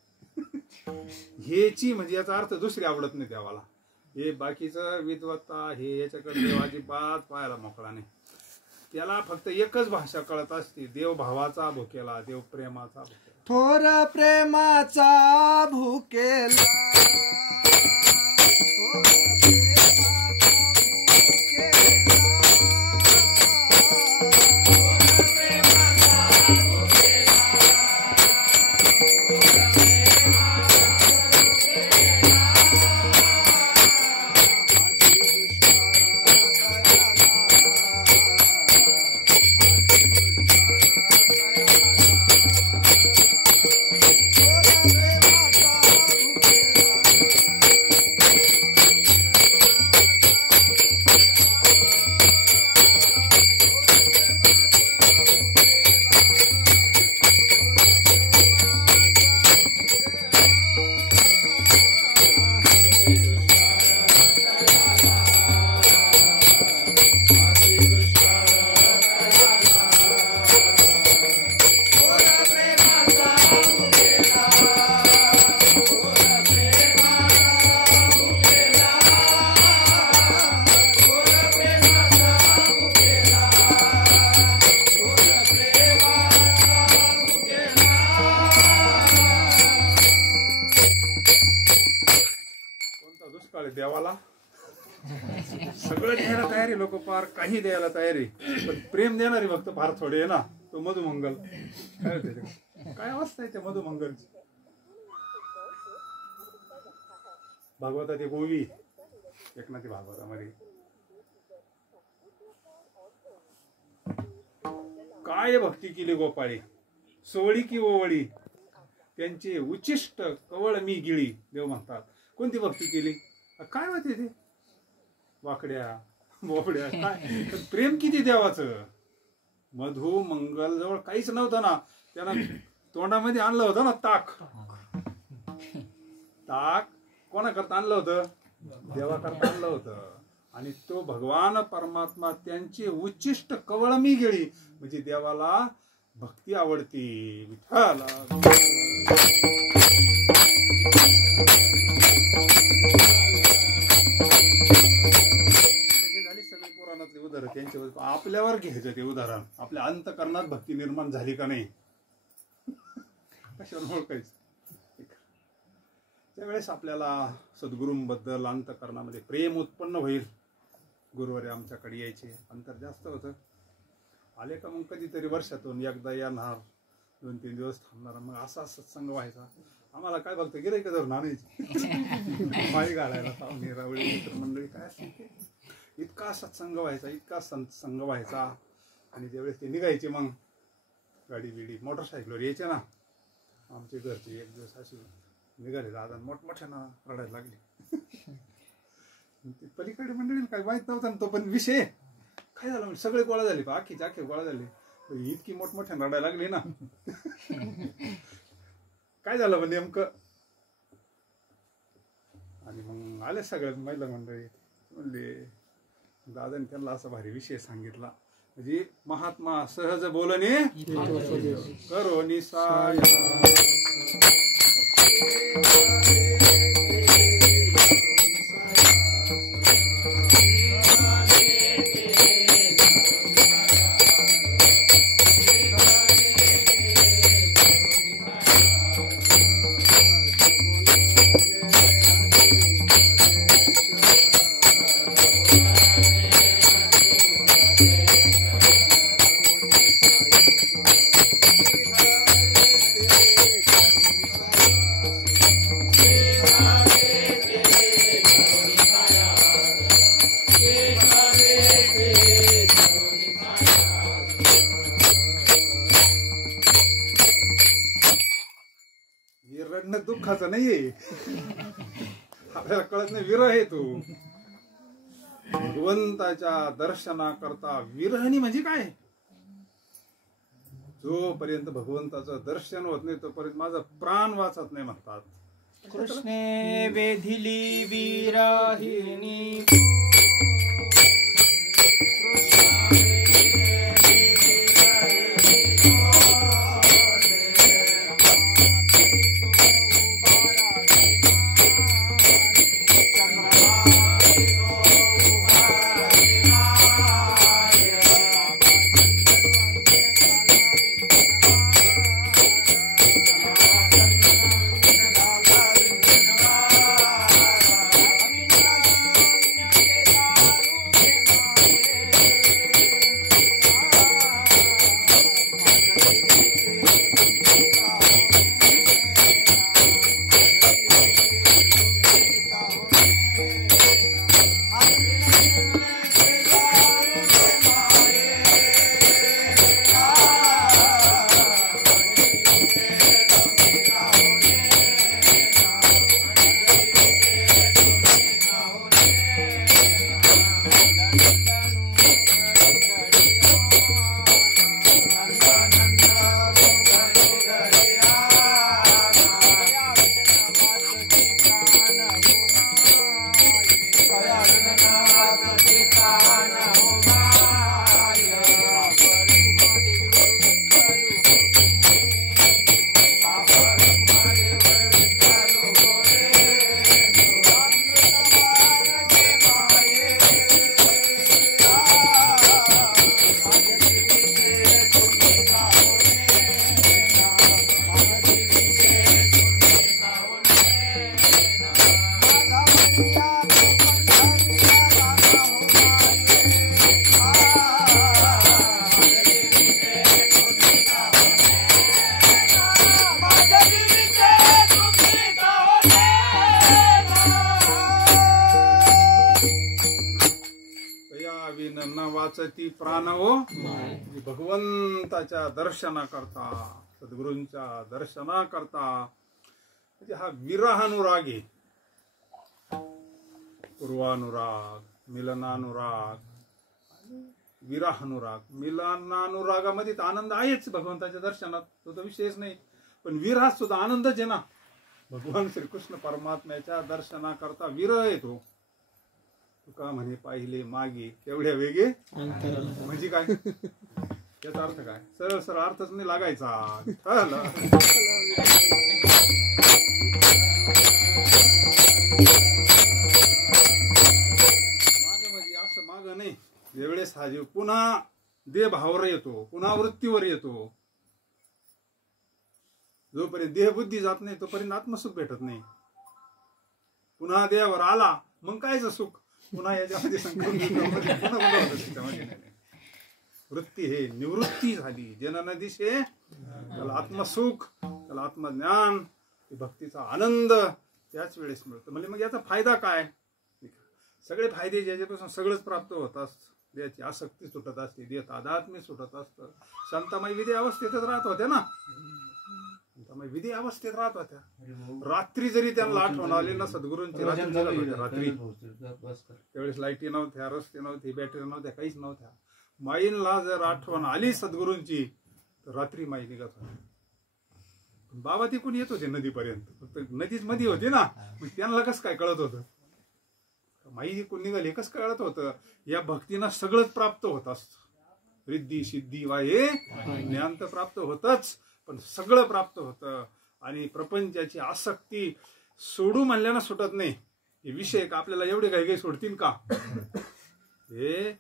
हेची म्हणजे याचा अर्थ दुसरी आवडत नाही देवाला. हे बाकीचं विद्वत्ता हे याच्याकडे देवाची बात पाहायला मोकळा नाही. त्याला फक्त एकच भाषा कळत असते, देव भावाचा भुकेला, देव प्रेमाचा भुकेला. थोर प्रेमाचा भुकेला, देवाला सगळं द्यायला तयारी, लोक फार काही द्यायला तयारी, पण प्रेम देणारी भक्त फार थोडे आहे ना. तो मधुमंगल काय अवस्था आहे त्या मधुमंगलची. भागवतात एक ओवी, एकनाथी भागवतामध्ये काय भक्ती केली गोपाळी, सोवळी की ओवळी त्यांची उचिष्ट कवळ मी गिळी. देव म्हणतात कोणती भक्ती केली, काय माहिती ते वाकड्या बोबड्या काय, प्रेम किती देवाचं. मधु मंगल जवळ काहीच नव्हतं ना, त्यानं तोंडामध्ये आणलं होतं ना ताक. ताक कोणाकरता आणलं होतं, देवाकरता आणलं होतं. आणि तो भगवान परमात्मा त्यांची उच्चिष्ट कवळ मी गिळी, म्हणजे देवाला भक्ती आवडती. विठ्ठला उदाहरण त्यांच्यावर आपल्यावर घ्यायचं ते उदाहरण. आपल्या अंतकरणात भक्ती निर्माण झाली का नाही कशावर ओळखायचं. त्यावेळेस आपल्याला सद्गुरूंबद्दल अंतकरणामध्ये प्रेम उत्पन्न होईल. गुरुवारी आमच्याकडे यायचे, अंतर जास्त होतं. आले का मग कधीतरी वर्षातून एकदा येणार, 2-3 दिवस थांबणार, मग असा सत्संग व्हायचा. आम्हाला काय बघतो गिराईक धरून आणायची माळी घालायला, पाहुणे रावळी मित्रमंडळी काय असते. इतका सत्संग व्हायचा, इतका सत्संग व्हायचा. आणि ज्यावेळेस ते निघायचे मग गाडी बिडी मोटरसायकलवर यायचे ना, आमचे घरचे एक दिवस असे निघाले, दादा मोठमोठ्यानं रडायला लागले. पलीकडे मंडळी काय माहित नव्हतं तो, पण विषय काय झाला म्हणजे सगळे गोळा झाले, आखीचे आखे गोळा झाले. इतकी मोठमोठ्यानं रडायला लागली ना. काय झालं म्हणजे नेमकं. आणि मग आले सगळ्यात महिला मंडळी, म्हणले दादाने त्यांना असा भारी विषय सांगितला. म्हणजे महात्मा सहज बोलणे करो निसाय. दुःखाचं नाहीये, आपल्याला कळत नाही विरह आहे. तो भगवंताच्या दर्शनाकरता विरहणी म्हणजे काय. जोपर्यंत भगवंताचं दर्शन होत नाही तोपर्यंत माझा प्राण वाचत नाही म्हणतात. कृष्णे वेधिली विरहिणी न वाचती प्राण हो भगवंताच्या दर्शनाकरता सद्गुरूंच्या दर्शनाकरता म्हणजे हा विरहानुराग आहे. पूर्वानुराग, मिलनानुराग, विरहानुराग. मिलनानुरागामध्ये तर आनंद आहेच भगवंताच्या दर्शनात, तो तर विषयच नाही. पण विरहात सुद्धा आनंदच आहे ना. भगवान श्रीकृष्ण परमात्म्याच्या दर्शनाकरता विरह येतो. तुका म्हणे पाहिले मागे तेवढ्या वेगे म्हणजे काय, याचा अर्थ काय? सरळ सरळ अर्थच नाही लागायचा. माग म्हणजे असं माग नाही. ज्यावेळेस हा जीव पुन्हा देह भावावर येतो, पुन्हा वृत्तीवर येतो, जोपर्यंत देह बुद्धी जात नाही तोपर्यंत आत्मसुख भेटत नाही. पुन्हा देहावर आला मग कायच सुख, पुन्हा याच्यामध्ये त्याच्यामध्ये वृत्ती हे निवृत्ती झाली. जनन दिशे त्याला आत्मसुख, त्याला आत्मज्ञान, भक्तीचा आनंद त्याच वेळेस मिळतो. म्हणजे मग याचा फायदा काय? सगळे फायदे ज्याच्यापासून सगळंच प्राप्त होत असत. देहाची आसक्ती सुटत असते, देह तादात्म्य सुटत असतं. शांतामाई विधी अवस्थेतच राहत होत्या ना. विधी अवस्थेत राहत होत्या. रात्री जरी त्यांना आठवण आली ना सद्गुरूंची, रात्री त्यावेळेस लाईटी नव्हत्या, रस्ते नव्हते, बॅटरी नव्हत्या, काहीच नव्हत्या. माईंना जर आठवण आली सद्गुरूंची तर रात्री माई निघत होती. बाबा तिकून येत होते नदीपर्यंत, फक्त नदीच मध्ये होती ना. मग त्यांना कसं काय कळत होतं माई तिकून निघाली, कसं कळत होतं? या भक्तीनं सगळंच प्राप्त होत असतं. रिद्धी सिद्धी वा हे ज्ञान तर प्राप्त होतच, पण सगळं प्राप्त होतं. आणि प्रपंचाची आसक्ती सोडू म्हणल्यानं सुटत नाही. हे विषय आपल्याला एवढे काही सोडतील का? हे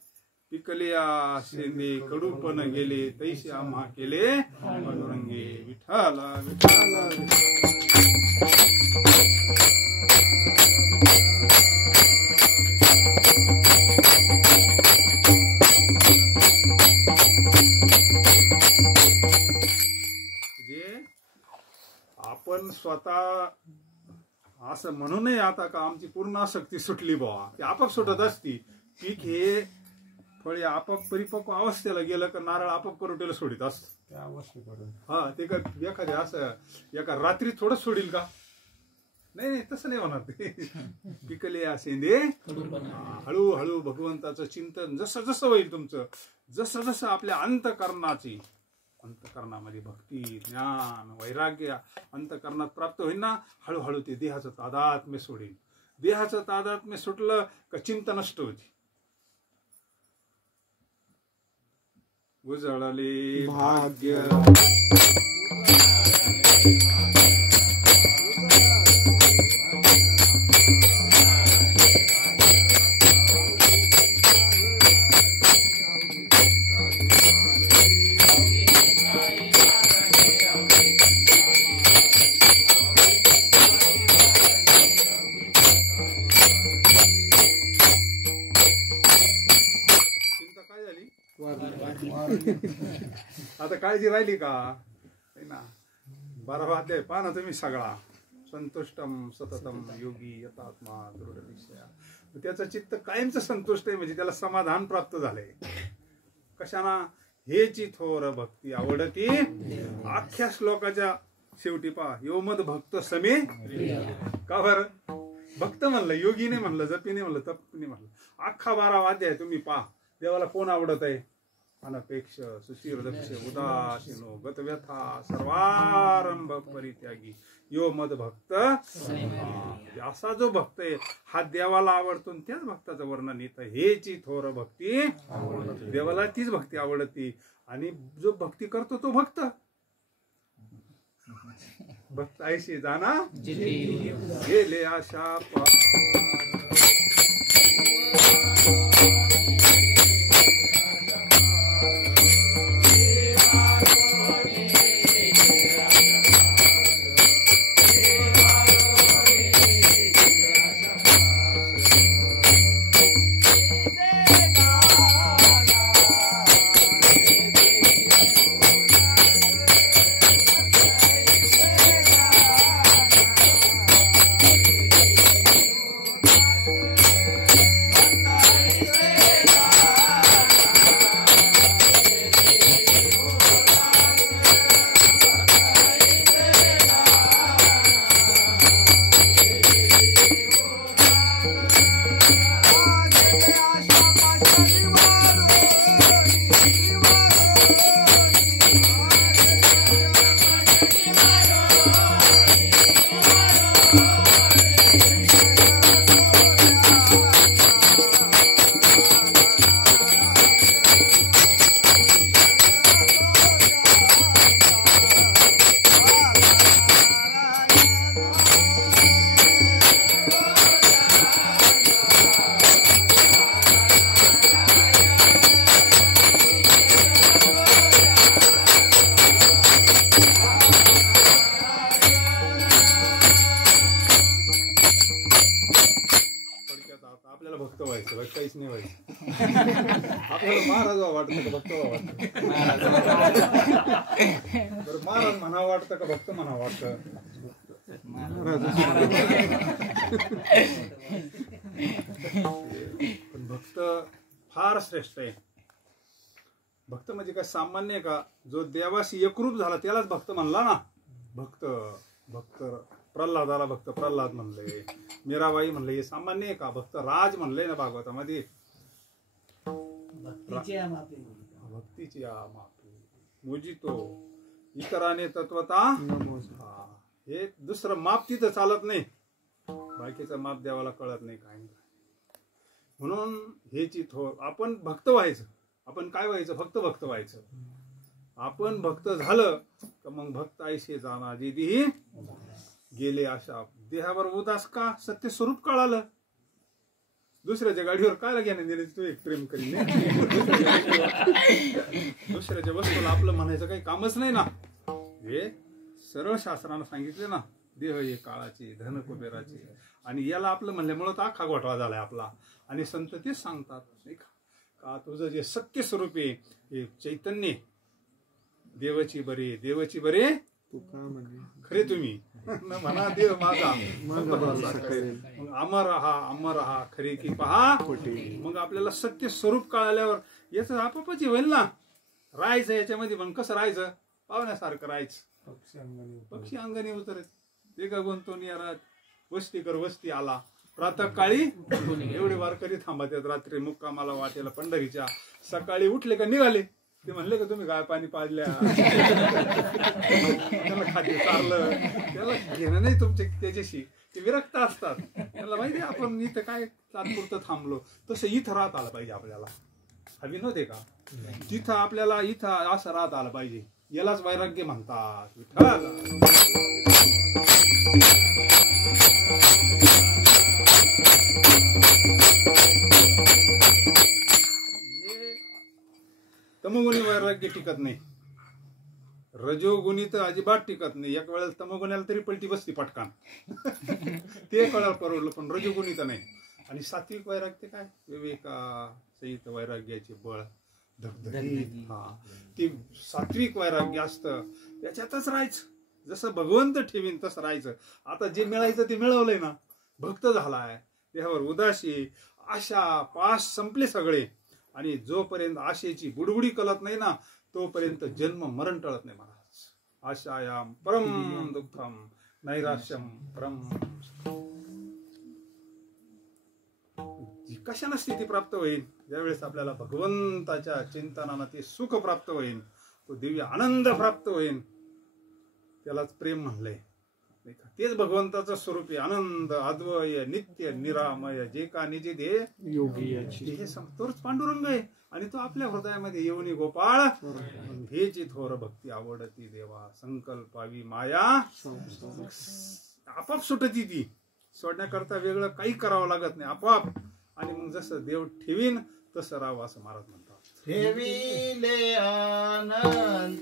पिकलिया शेंदे कडूपण गेले, तैसे आम्हा केले मधुरंगे. विठाला विठाला आपण स्वतः असं म्हणू नये आता का आमची पूर्ण आसक्ती सुटली बुवा. ती आपाप सुटत असती. पीक हे फळ आपाप परिपक्व अवस्थेला गेलं का नारळ आपाप परोटेला सोडित असत. हा, ते का एखाद्या असं एका रात्री थोडं सोडील का? नाही, तसं नाही होणार ते. पिकले असेंदे हळूहळू भगवंताचं चिंतन जसं जसं होईल तुमचं, जसं जसं आपल्या अंतकरणामध्ये भक्ती, ज्ञान, वैराग्य अंतकरणात प्राप्त होईल ना, हळूहळू ते देहाचं तादात्म्य सोडेल. देहाचं तादात्म्य सुटलं का चिंता नष्ट होती. उजळले भाग्य आता काळजी राहिली का? ना 12वा अध्याय पहा ना तुम्ही सगळा. संतुष्टम सततम योगी यतात्मा दृढ निश्चया. त्याचं चित्त कायमचं संतुष्ट आहे, म्हणजे त्याला समाधान प्राप्त झालंय. कशाना? हेची थोर भक्ती आवडती. अख्ख्या श्लोकाच्या शेवटी पहा, यो मद भक्त समे. का बरं? भक्त म्हणलं, योगी नाही म्हणलं, जपी नाही म्हणलं, तप नाही म्हणलं. अख्खा 12वा अध्याय तुम्ही पहा. देवाला कोण आवडत आहे? अनपेक्ष, सुशीर दक्ष, उदासीनो, गतव्यथा, सर्वारंभ परित्यागी, यो मद भक्त. असा जो भक्त आहे हा देवाला आवडतो. त्याच भक्ताचं वर्णन येतं. हेची थोर भक्ती, देवाला तीच भक्ती आवडती. आणि जो भक्ती करतो तो भक्त. भक्त ऐशी जाना गेले आशा भक्त व्हायचं, बाकी काहीच नाही व्हायचं. आपल्याला महाराज व्हावं वाटतं का भक्त व्हावं वाटतं? बरं, महाराज म्हणावं वाटतं का भक्त म्हणावं वाटतं? पण भक्त फार श्रेष्ठ आहे. भक्त म्हणजे काय सामान्य आहे का? जो देवाशी एकरूप झाला त्यालाच भक्त म्हणला ना. भक्त भक्त प्रल्हादाला भक्त प्रल्हाद म्हणले, मीराबाई म्हणले, हे सामान्य आहे का? भक्त राज म्हणले ना भागवतामध्ये. भक्तीची माफी मोजितो इतराने तत्वता. हे दुसरं माप तिथं चालत नाही, बाकीचं माप देवाला कळत नाही काय नाही. म्हणून हे चिथो आपण भक्त व्हायचं. आपण काय व्हायचं? फक्त भक्त व्हायचं. आपण भक्त झालं तर मग भक्त ऐसे जाणार दिदी गेले आशा. देहावर उदास का? सत्य स्वरूप कळालं. दुसऱ्याच्या गाडीवर काय घेणे तू एक प्रेम करीन. दुसऱ्याच्या वस्तूला आपलं म्हणायचं काही कामच नाही ना. हे सरळ शास्त्रानं सांगितले ना, देह हे काळाची, धन कुबेराची, आणि याला आपलं म्हणल्यामुळं तर अख्खा घोटाळा झालाय आपला. आणि संत तेच सांगतात नाही का, तुझं जे सत्य स्वरूप आहे हे चैतन्य, देवाची बरे, देवाची बरे खरे तुम्ही म्हणा, देव माझा मग अमर हा खरे की पहा. मग आपल्याला सत्य स्वरूप कळाल्यावर याच आपापच होईल ना. राहायचं याच्यामध्ये, मग कसं राहायचं? पाहुण्यासारखं राहायचं. पक्षी अंगणी उतरत, ते का गुंतवून या वस्ती कर वस्ती आला. प्रातः काळी एवढे वारकरी थांबतात, रात्री मुक्कामाला वाटेला पंढरीच्या. सकाळी उठले का निघाले. ते म्हणले का तुम्ही गाय पाणी पाजल्या, त्याला खाद्य चारलं, त्याला घेणं नाही तुमच्या त्याच्याशी. ते विरक्त असतात, त्याला माहिती आपण इथं काय तात्पुरतं थांबलो. तसं इथं राहत आलं पाहिजे आपल्याला. हवी नव्हते का? तिथं आपल्याला इथं असं राहत आलं पाहिजे. यालाच वैराग्य म्हणतात. तमोगुणी वैराग्य टिकत नाही, रजोगुणी तर अजिबात टिकत नाही. एक वेळेला तमोगुण्याला तरी पलटी बसती पटकान. ते कळायला परवडलं, पण रजोगुणी तर नाही. आणि सात्विक वैराग्य काय? विवेका सहित वैराग्याचे बळ धगधगी. ती सात्विक वैराग्य असतं, त्याच्यातच राहायचं. जसं भगवंत ठेवीन तसं राहायचं. आता जे मिळायचं ते मिळवलंय ना. भक्त झालाय, देहावर उदासी, आशा पाश संपले सगळे. आणि जोपर्यंत आशेची बुडबुडी कळत नाही ना, तोपर्यंत जन्म मरण टळत नाही महाराज. आशायाम परम दुःखम नैराश्यम परम. कशाने स्थिती प्राप्त होईल? ज्यावेळेस आपल्याला भगवंताच्या चिंतनानं ते सुख प्राप्त होईल, तो दिव्य आनंद प्राप्त होईल. त्यालाच प्रेम म्हणलंय. तेच भगवंताचं स्वरूप आहे. आनंद अद्वय नित्य निरामय जे का निजे दे योगी, हे तोच पांडुरंग आहे. आणि तो आपल्या हृदयामध्ये येऊनी गोपाळ हेची थोर भक्ती आवडती देवा. संकल्पावी माया आपाप सुटती. ती सोडण्याकरता वेगळं काही करावं लागत नाही, आपाप. आणि मग जसं देव ठेवीन तसं राहावं असं महाराज म्हणतात. ठेविले आनंद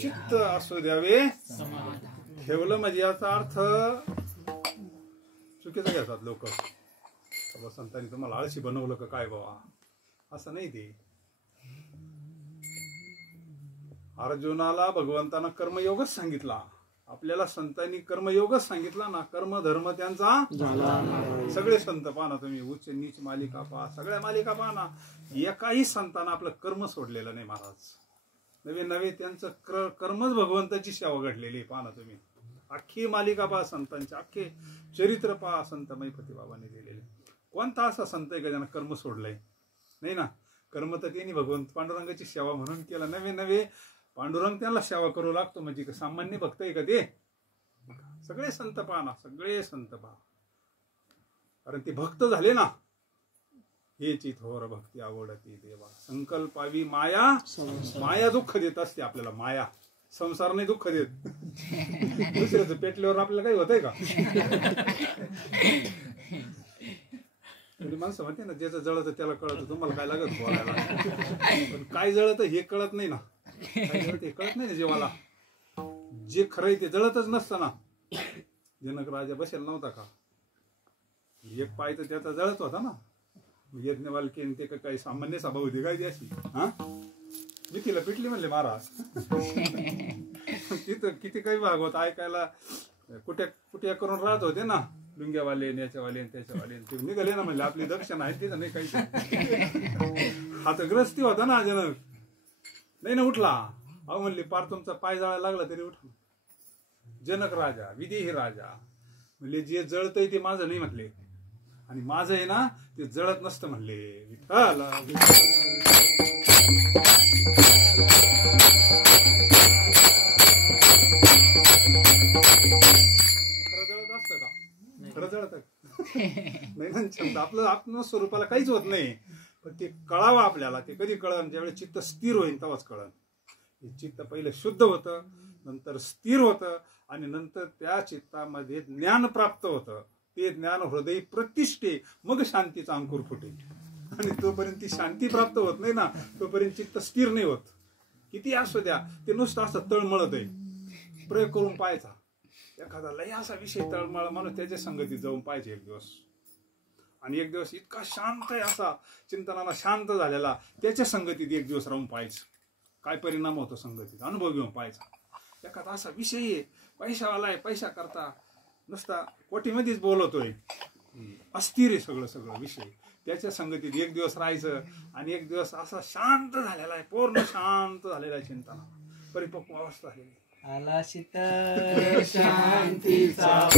चित्त असू द्यावे ठेवलं म्हणजे याचा अर्थ चुकीचा घेतात लोक. बाबा संतांनी तुम्हाला आळशी बनवलं का काय बाबा, असं नाही. ते अर्जुनाला भगवंतानं कर्मयोगच सांगितला, आपल्याला संतांनी कर्मयोगच सांगितला ना. कर्म धर्म त्यांचा सगळे संत पहा ना तुम्ही, उच्च नीच मालिका पहा, सगळ्या मालिका पहा ना. एकाही संतांना आपलं कर्म सोडलेलं नाही महाराज. नवे नवे त्यांचं कर्मच भगवंताची सेवा घडलेली पहा ना तुम्ही. अख्खी मालिका पहा संतांची, अख्खे चरित्र पहा संत मैपती बाबांनी दिलेले. कोणता असा संत आहे का ज्यानं कर्म सोडलंय? नाही ना. कर्म तर त्यांनी भगवंत पांडुरंगाची सेवा म्हणून केलं. नवे नवे पांडुरंग त्यांना सेवा करू लागतो म्हणजे सामान्य भक्त आहे का ते? सगळे संत पहा ना, सगळे संत पहा. कारण ते भक्त झाले ना. हेची थोर भक्ती आवडती देवा, संकल्पावी माया, माया दुःख देत असते आपल्याला. माया संसार नाही दुःख देत. दुसऱ्याचं पेटल्यावर आपल्याला काही होतंय का? म्हणजे माणसं म्हणते ना, ज्याचं जळतं त्याला कळतं. तुम्हाला काय लागत बोलायला? पण काय जळतं हे कळत नाही ना. काय जळत हे कळत नाही ना जीवाला. जे खरंय ते जळतच नसतं ना. जनक राजा बसेल नव्हता का? एक पाय तर त्याचा जळत होता ना. यज्ञवाल्केन ते काही सामान्य सभा होती काय ती अशी? हा, मी तिला पिटली म्हणले महाराज. तिथं किती काही भाग होता ऐकायला. कुठे कुठे करून राहत होते ना डुंग्यावाले, याच्यावाले त्याच्यावाले. ते निघाले ना म्हणले आपली दक्षिण आहे तिथं नाही काही. हातग्रस्ती होता ना जनक. नाही ना उठला. अहो म्हणले पार तुमचा पाय जळायला लागला तरी उठ. जनक राजा, विदेही राजा म्हणले जे जळतंय ते माझं नाही म्हटले, आणि माझं आहे ना ते जळत नसतं म्हणले. विठ्ठल खरं जळत असतं का? खरं जळत नाही ना. छंद आपलं आत्मस्वरूपाला काहीच होत नाही. पण ते कळावं आपल्याला. ते कधी कळन? ज्यावेळेस चित्त स्थिर होईल तेव्हाच कळन. चित्त पहिलं शुद्ध होतं, नंतर स्थिर होतं, आणि नंतर त्या चित्तामध्ये ज्ञान प्राप्त होतं. ते ज्ञान हृदय प्रतिष्ठे, मग शांतीचा अंकुर फुटेल. आणि तोपर्यंत ती शांती प्राप्त होत नाही ना, तोपर्यंत चित्त स्थिर नाही होत. किती असू द्या, ते नुसतं असं तळमळत आहे. प्रयोग करून पाहायचा. एखादा लय असा विषय तळमळ म्हणून त्याच्या संगतीत जाऊन पाहिजे एक दिवस. आणि एक दिवस इतका शांत आहे असा, चिंतनाला शांत झालेला, त्याच्या संगतीत एक दिवस राहून पाहायचं. काय परिणाम होतो संगतीत, अनुभव घेऊन पाहायचा. एखादा असा विषय आहे, पैशावाला आहे, पैसा करता नुसता कोटीमध्येच बोलवतोय, अस्थिर आहे सगळं सगळं विषय. त्याच्या संगतीत एक दिवस राहायचं, आणि एक दिवस असा शांत झालेला आहे, पूर्ण शांत झालेला आहे, चिंतना परिपक्व अवस्था झालेली. आला शीतल शांतीचा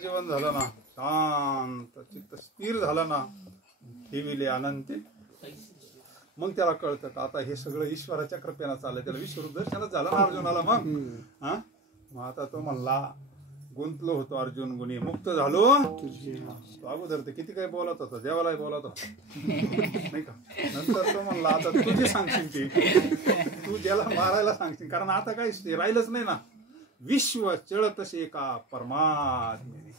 जीवन झालं ना, शांत चित्त स्थिर झालं ना, ठेविले अनंत. मग त्याला कळतं का आता हे सगळं ईश्वराच्या कृपेनं चाललंय. त्याला विश्वरूप दर्शनच झालं ना अर्जुनाला. मग आता तो म्हणला गुंतलो होतो अर्जुन गुणी, मुक्त झालो. तो अगोदर ते किती काही बोलत होता, देवालाही बोलत होता नाही का. नंतर तो म्हणला आता तू जे सांगशील ते, तू ज्याला मारायला सांगशील, कारण आता काही राहिलंच नाही ना. विश्व चळतसे का परमात्म्याने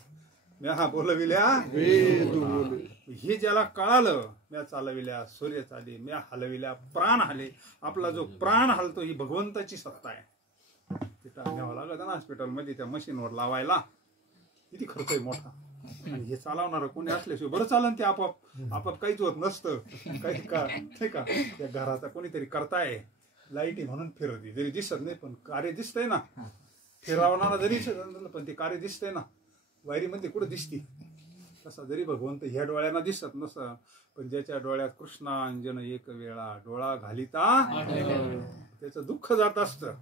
म्या बोलविल्या, हे ज्याला कळालं, म्या चालविल्या सूर्य चाले, म्या हलविल्या प्राण हले. आपला जो प्राण हलतो ही भगवंताची सत्ता आहे. तिथं न्यावं लागत ना हॉस्पिटलमध्ये त्या मशीनवर लावायला, किती खर्च आहे मोठा. आणि हे चालवणार कोणी असल्याशिवाय बरं चालन ते आपोआप आपोआप काहीच होत नसतं. काही का नाही का, त्या घराचा कोणीतरी करताय लाईटी म्हणून फिरती, जरी दिसत नाही पण कार्य दिसतंय ना. फिरवणारा जरी पण ते कार्य दिसतंय ना. वायरीमध्ये कुठं दिसती. तसा जरी भगवंत ह्या डोळ्यांना दिसत नसं, पण ज्याच्या डोळ्यात कृष्णांजन एक वेळा डोळा घालिता त्याचं दुःख जात असतं.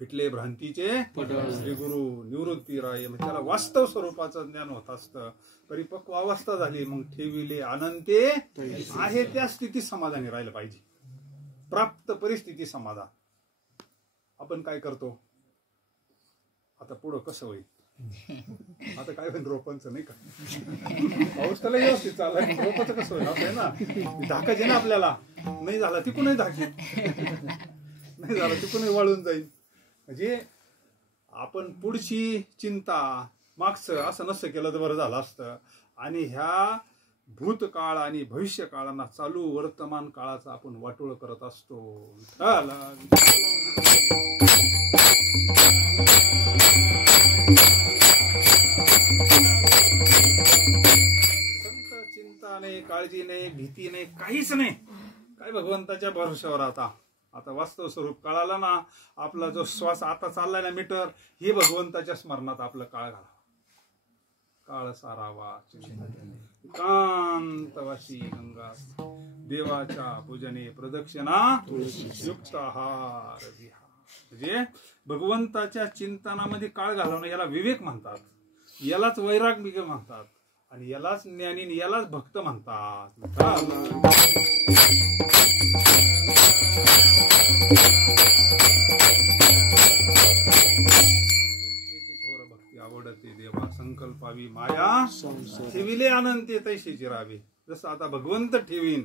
फिटले भ्रांतीचे श्री गुरु निवृत्ती राय, म्हणजे त्याला वास्तव स्वरूपाचं ज्ञान होत असतं. परिपक्व अवस्था झाली, मग ठेविले अनंते आहे त्या स्थितीत समाधानी राहिलं पाहिजे. प्राप्त परिस्थिती समाधान. आपण काय करतो आता, पुढं कसं होईल आता, काय होईल रोपांचं नाही का, पाऊस त्याला व्यवस्थित चालला, रोपाचं कसं होईल असं आहे ना. धाकायचे ना आपल्याला, नाही झाला तिकूनही धाकी, नाही झाला तिकूनही वाळून जाईल. म्हणजे आपण पुढची चिंता मागचं असं नसतं केलं तर बरं झालं असतं. आणि ह्या भूतकाळ आणि भविष्य काळांना चालू वर्तमान काळाचा आपण वाटोळ करत असतो. संत चिंता नाही, काळजी नाही, भीती नाही, काहीच नाही. काय भगवंताच्या भरोश्यावर. आता वास्तव स्वरूप कळाला ना. आपला जो श्वास आता चाललाय ना मीटर, हे भगवंताच्या स्मरणात आपलं काळ घालावा. काळ सारावा कांतवासी गंगा, देवाच्या पूजने प्रदक्षिणा युक्त आहार विहार. म्हणजे भगवंताच्या चिंतनामध्ये काळ घालवणं याला विवेक म्हणतात, यालाच वैराग्य म्हणतात, आणि यालाच ज्ञानी, यालाच भक्त म्हणतात. थोर भक्ती आवडते देवा, संकल्पावी माया ठेविले अनंते तैशीची रावे. जसं आता भगवंत ठेवीन,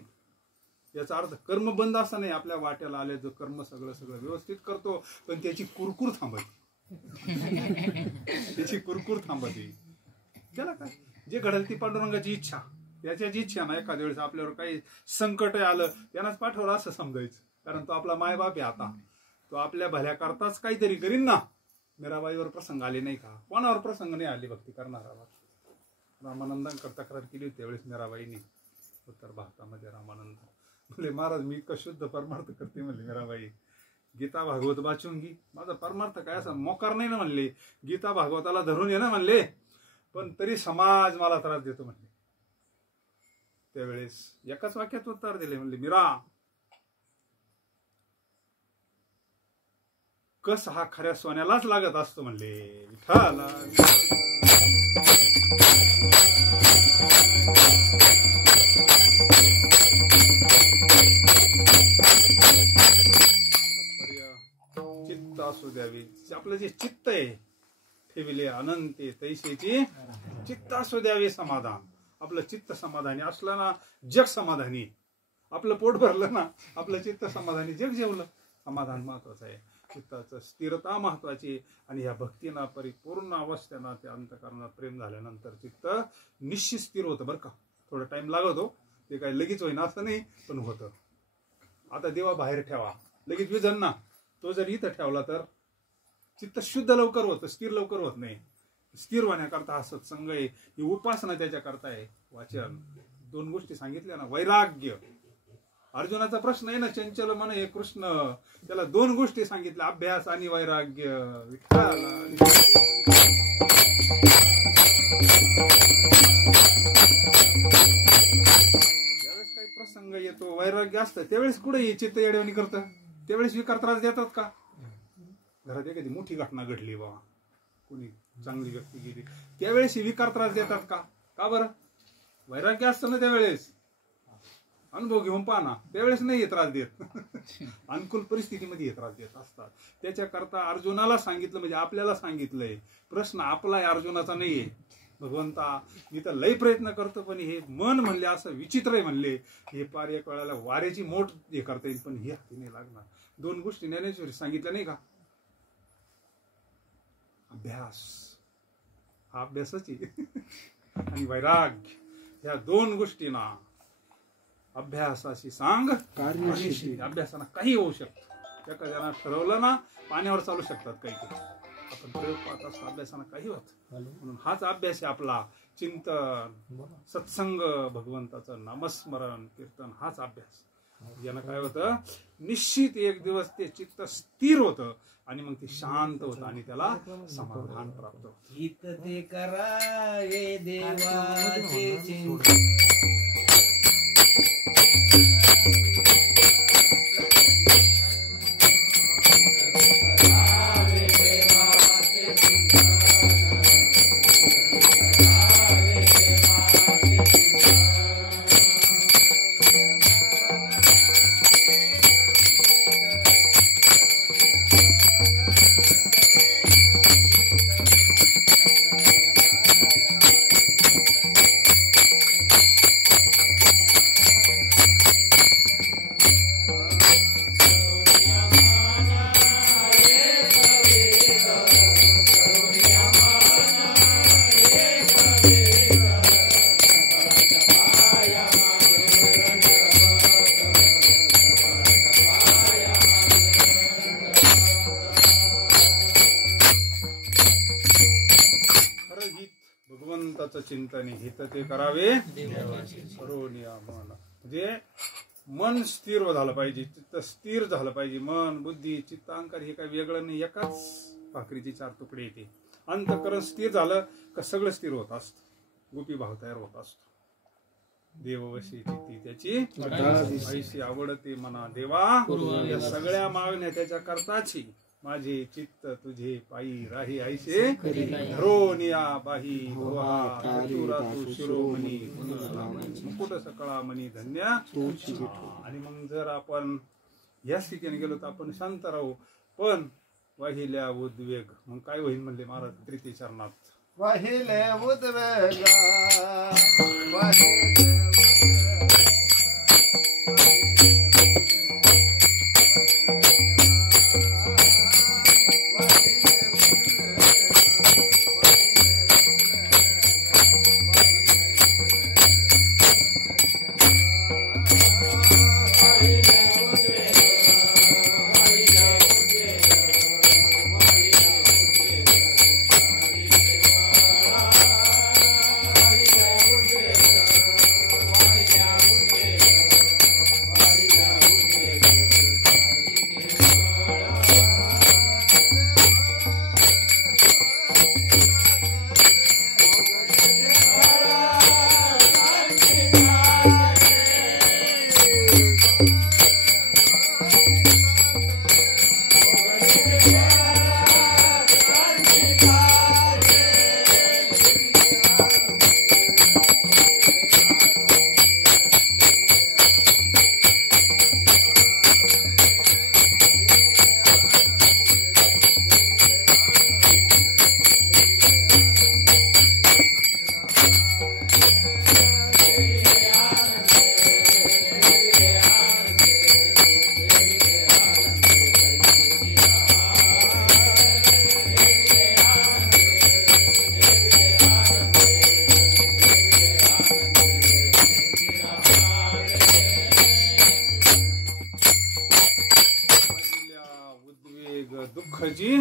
याचा अर्थ कर्म बंद असं नाही. आपल्या वाट्याला आले जो कर्म सगळं व्यवस्थित करतो, पण त्याची कुरकुर थांबते, त्याची कुरकुर थांबते. त्याला काय, जे घडेल ती पांडुरंगाची इच्छा, त्याच्याची इच्छा ना. एखाद्या वेळेस आपल्यावर काही संकट आलं, त्यांनाच पाठवलं असं समजायचं, कारण तो आपला मायबाप आहे. आता तो आपल्या भल्या करताच काहीतरी करीन ना. मीराबाईवर प्रसंग आले नाही का, कोणावर प्रसंग नाही आले भक्ती करणारा. रामानंदांकर तक्रार केली होती त्यावेळेस मीराबाईनी उत्तर भारतामध्ये. रामानंद म्हणले, महाराज मी इतकं शुद्ध परमार्थ करते म्हणले मीराबाई, गीता भागवत वाचून घे, माझा परमार्थ काय असा मोकार नाही ना म्हणले, गीता भागवताला धरून ये ना म्हणले, पण तरी समाज मला त्रास देतो म्हणले. त्यावेळेस एकाच वाक्यात उत्तर दिले, म्हणले मीरा, कस हा खऱ्या सोन्यालाच लागत असतो म्हणले. विठाला चित्त असू द्यावे. आपलं जे चित्त आहे ठेविले अनंते तैसेची चित्त असू द्यावे समाधान. आपलं चित्त समाधानी असलं ना, जग समाधानी. आपलं पोट भरलं ना, आपलं चित्त समाधानी, जग जेवलं. समाधान महत्वाचं आहे, चित्ताचं स्थिरता महत्वाची. आणि ह्या भक्तीना परिपूर्ण अवस्थेना त्या अंतःकरणात प्रेम झाल्यानंतर चित्त निश्चित स्थिर होतं. बरं का, थोडा टाइम लागतो, ते काय लगेच होईना असं नाही, पण होतं. आता देवा बाहेर ठेवा, लगेच विजन ना. तो जर इथं ठेवला तर चित्त शुद्ध लवकर होतं, स्थिर लवकर होत नाही. स्थिर होण्याकरता हा सत्संग आहे, ही उपासना त्याच्याकरता आहे. वाचन, दोन गोष्टी सांगितल्या ना. वैराग्य, अर्जुनाचा प्रश्न आहे ना, चंचल मन हे कृष्ण, त्याला दोन गोष्टी सांगितल्या, अभ्यास आणि वैराग्य. ज्यावेळेस काही प्रसंग येतो, वैराग्य असतं, त्यावेळेस कुठे चित्त येडवणी करतं. त्यावेळेस विकार त्रास देतात का? घरात एखादी मोठी घटना घडली बाबा, कोणी चांगली व्यक्ती गेली, त्यावेळेस विकार त्रास देतात का? का बरं? वैराग्य असतं ना त्यावेळेस. अनुभव घेऊन पहा ना, त्यावेळेस नाही त्रास देत. अनुकूल परिस्थितीमध्ये त्रास देत असतात. त्याच्याकरता अर्जुनाला सांगितलं, म्हणजे आपल्याला सांगितलंय. प्रश्न आपला आहे, अर्जुनाचा नाहीये. भगवंता मी तर लय प्रयत्न करतो, पण हे मन म्हणले असं विचित्र आहे म्हणले, हे पार एक वेळेला वाऱ्याची मोठ हे करता येईल, पण हे हाती नाही लागणार. दोन गोष्टी ज्ञानेश्वरी सांगितल्या नाही का? अभ्यास, हा अभ्यासच आहे, आणि वैराग्य, ह्या दोन गोष्टींना अभ्यासाशी सांग कार्यशील. अभ्यासानं काही होऊ शकतं. एखाद्याला ठरवलं ना, पाण्यावर चालू शकतात काही. आपण प्रयोग पाहत असतो, अभ्यासानं काही होत. म्हणून हाच अभ्यास आहे आपला. चिंतन, सत्संग, भगवंताचं नामस्मरण, कीर्तन, हाच अभ्यास. यानं काय होतं, निश्चित एक दिवस ते चित्त स्थिर होतं आणि मग ते शांत होतं आणि त्याला समाधान प्राप्त होतं. हित ते करावे देवाचे चिंतन. भगवंताचं चिंतन हित ते करावे करून या मन. म्हणजे मन स्थिर झालं पाहिजे, चित्त स्थिर झालं पाहिजे. मन, बुद्धी, चित्त, अहंकार हे काही वेगळं नाही, एकाच भाकरीचे 4 तुकडे येते. अंतःकरण स्थिर झालं का सगळं स्थिर होत असतं, गोपी भाव तयार होत असतो. देववशी चित्ती त्याची ऐशी आवडते मना देवा, या सगळ्या मागण्या त्याच्या करताची. माझे चित्त तुझे पायी राही ऐसे धरोनिया बाही भुवा चतुरा तू शिरोमणी मुकुट सकळा मणी धन्य. आणि मग जर आपण या स्थितीने गेलो तर आपण शांत राहू. पण वाहिल्या उद्वेग, मग काय होईल म्हणले महाराज तृतीय चरणात, वाहिले उद्वेगा दुःखाची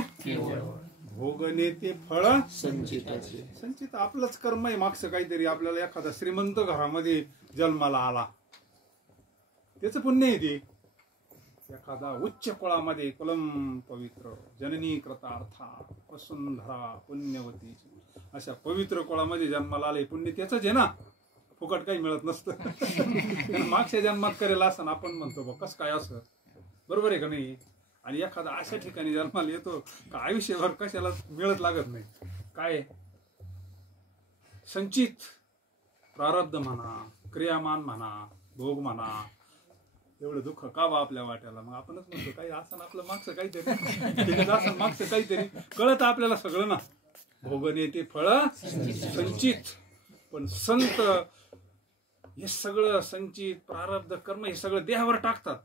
भोगणे ते फळ संचिताचे. संचित आपलंच कर्म आहे मागचं काहीतरी. आपल्याला एखादा श्रीमंत घरामध्ये जन्माला आला त्याचं पुण्य आहे ते. एखादा उच्च कुळामध्ये कुलम पवित्र जननी कृतार्था वसुंधरा पुण्यवती अशा पवित्र कुळामध्ये जन्माला आले, पुण्य त्याच आहे ना. फुकट काही मिळत नसतं. मागच्या जन्मात करेल असं आपण म्हणतो बघ कसं काय असं, बरोबर आहे का नाही. आणि एखादा अशा ठिकाणी जन्माला येतो का आयुष्यभर कशाला मिळत लागत नाही. काय संचित प्रारब्ध म्हणा, क्रियामान म्हणा, भोग म्हणा, एवढं दुःख का बा आपल्या वाट्याला. मग आपणच म्हणतो काही असं आपलं मागचं काहीतरी असं मागचं काहीतरी कळत आपल्याला सगळं ना. भोगणे ते फळ संचित. पण संत हे सगळं संचित प्रारब्ध कर्म हे सगळं देहावर टाकतात.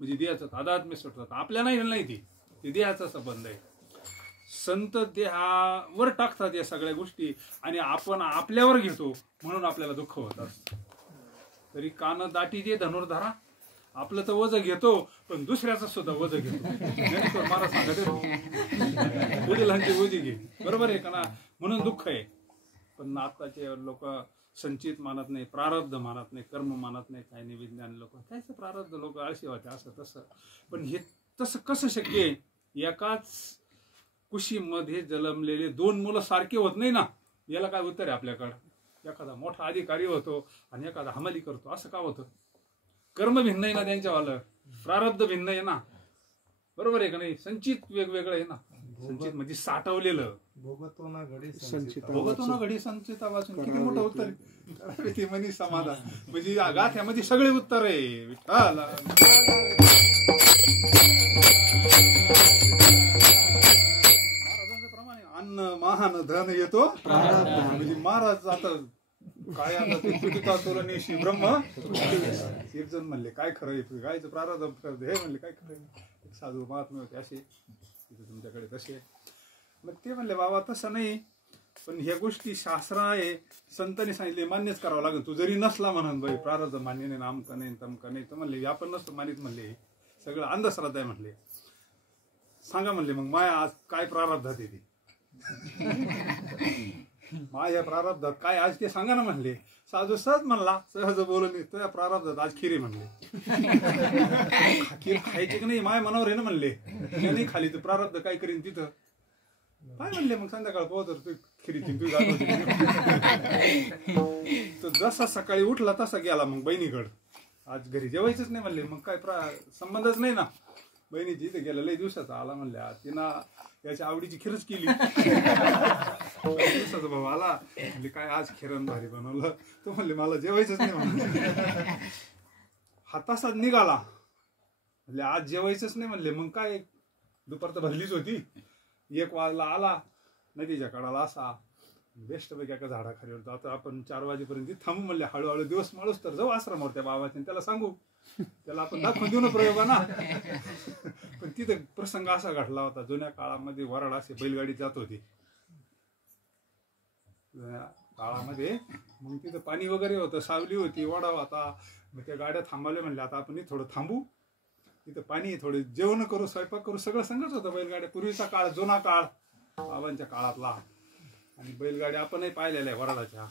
म्हणजे देहाचं तादात्म्य सुटतात. आपल्या नाही ते देहाचा संबंध आहे. संत देहावर टाकतात या सगळ्या गोष्टी आणि आपण आपल्यावर घेतो म्हणून आपल्याला दुःख होत असतं. तरी कान दाटी दे धनुर्धारा, आपलं तर वज घेतो पण दुसऱ्याचं सुद्धा वज घेतो. मला सांगत वडिलांची वजी घे, बरोबर आहे का ना. म्हणून दुःख आहे. पण आताचे लोक संचित मानत नाही, प्रारब्ध मानत नाही, कर्म मानत नाही, काही नाही. विज्ञान लोक कायचं प्रारब्ध, लोक आळशी होते असं तसं. पण हे तसं कसं शक्य आहे? एकाच कुशीमध्ये जन्मलेले दोन मुलं सारखे होत नाही ना. याला काय उत्तर आहे आपल्याकडं? एखादा मोठा अधिकारी होतो आणि एखादा हमाली करतो, असं का होतं? कर्म भिन्न आहे ना त्यांच्यावालं, प्रारब्ध भिन्न आहे ना, बरोबर आहे का नाही? संचित वेगवेगळं आहे ना. संचित म्हणजे साठवलेलं. भोगतो ना घडी भोगतो ना घडी संचिता वाचून. किती मोठं उत्तर आहे ते म्हणी समाधान. म्हणजे गाथ्यामध्ये सगळे उत्तर आहे. विठ्ठल महाराजांच्या प्रमाणे अन्न महान धन येतो म्हणजे महाराज आता काय आता ते तुटिता तोरणीशी ब्रह्म. एक जण म्हणले काय खरं आहे गायचं प्रारब्ध, हे म्हणले काय खरं आहे. साधू महात्मे होते असे, तुमच्याकडे तसे. मग ते म्हणले बाबा तसं नाही, पण ह्या गोष्टी शास्त्र आहे, संतांनी सांगितले, मान्यच करावं लागेल. तू जरी नसला म्हणून बाई प्रारब्ध मान्य नाही, आमका नाही तमका नाही, तर म्हणले आपण नसतो मानित. म्हणले सगळं अंधश्रद्धा आहे. म्हणले सांगा म्हणले मग माया आज काय प्रारब्धात येते, माझ्या प्रारब्धात काय आज ते सांगा ना. म्हणले साधू सहज म्हणला, सहज बोलून तुझ्या प्रारब्धात आज खीर आहे. म्हणले खीर खायची की नाही माया मनावर आहे ना. म्हणले नाही खाली तर प्रारब्ध काय करीन तिथं. काय म्हणले मग संध्याकाळ पोहोच तू खिरीची तू तर जसा सकाळी उठला तसा गेला मग बहिणीकडं. आज घरी जेवायचंच नाही म्हणले. मग काय संबंधच नाही ना. बहिणीची इथे गेला लई दिवसाचा आला. म्हणले तिनं याच्या आवडीची खीरच केली. दिवसाचा भाऊ आला, म्हणले काय आज खिरण भारी बनवलं. तो म्हणले मला जेवायचंच नाही म्हणले. हा तसाच निघाला. म्हणले आज जेवायचंच नाही म्हणले. मग काय दुपार तर भरलीच होती. 1 वाजला आला नदीच्या कडाला असा बेस्टपैकी एका झाडाखाली होतो. आता आपण 4 वाजेपर्यंत थांबू म्हणले. हळूहळू दिवस माळूस तर जाऊ आश्रमावर त्या बाबाच्या, त्याला सांगू, त्याला आपण दाखवून देऊ ना प्रयोगाना. पण तिथे प्रसंग असा घडला होता. जुन्या काळामध्ये वराड असे बैलगाडी जात होती जुन्या काळामध्ये. मग तिथं पाणी वगैरे होतं, सावली होती, वडा होता. मग त्या गाड्या थांबवल्या. म्हणले आता आपण थोडं थांबू, तिथं पाणी थोडे जेवण करू, स्वयंपाक करू, सगळं संगच होतं. बैलगाड्या पूर्वीचा काळ, जुना काळ, बाबांच्या काळातला. आणि बैलगाड्या आपणही पाहिलेल्या आहे वराडाच्या.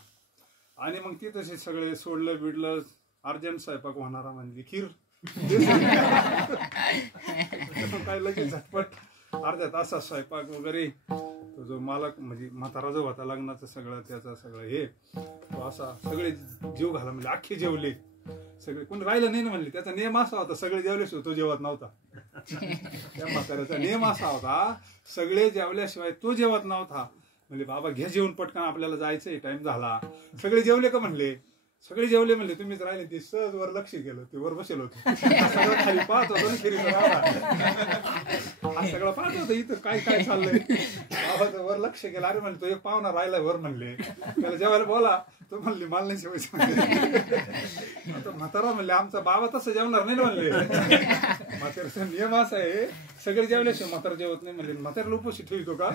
आणि मग तिथं सगळे सोडलं बिडलं. अर्जंट स्वयंपाक होणारा म्हणजे खीर. काय लगेच झटपट अर्ध्या तासात स्वयंपाक वगैरे. तो जो मालक म्हणजे म्हातारा जो होता लग्नाचं सगळं त्याचं सगळं हे, तो असा सगळे जीव घाला म्हणजे अख्खे जेवले सगळे, कोणी राहिलं नाही ना. म्हणले त्याचा नियम असा होता, सगळे जेवल्याशिवाय तो जेवत नव्हता. त्या म्हाताऱ्याचा नियम असा होता, सगळे जेवल्याशिवाय तो जेवत नव्हता. म्हणले बाबा घ्या जेवून पटकन आपल्याला जायचंय, टाइम झाला. सगळे जेवले का म्हणले? सगळे जेवले म्हणले. तुम्हीच राहिले. ते सहज वर लक्ष गेलं, ते वर बसेल होते. सगळं खाली पाहत होतं ना खिरीचा हा सगळं पाहत होतं इथं काय काय चाललंय. बाबाचं वर लक्ष गेलं. अरे म्हणले तो एक पाहुणा राहिलाय वर. म्हणले त्याला जेवायला बोला. तो म्हणले मला नाही जेवायचं. आता म्हातारा म्हणले आमचा बाबा तसं जेवणार नाही ना. म्हणले म्हाताऱ्याचा नियम असा आहे, सगळे जेवल्याशिवाय म्हातारा जेवत नाही. म्हणले म्हाताऱ्याला उपाशी ठेवतो का?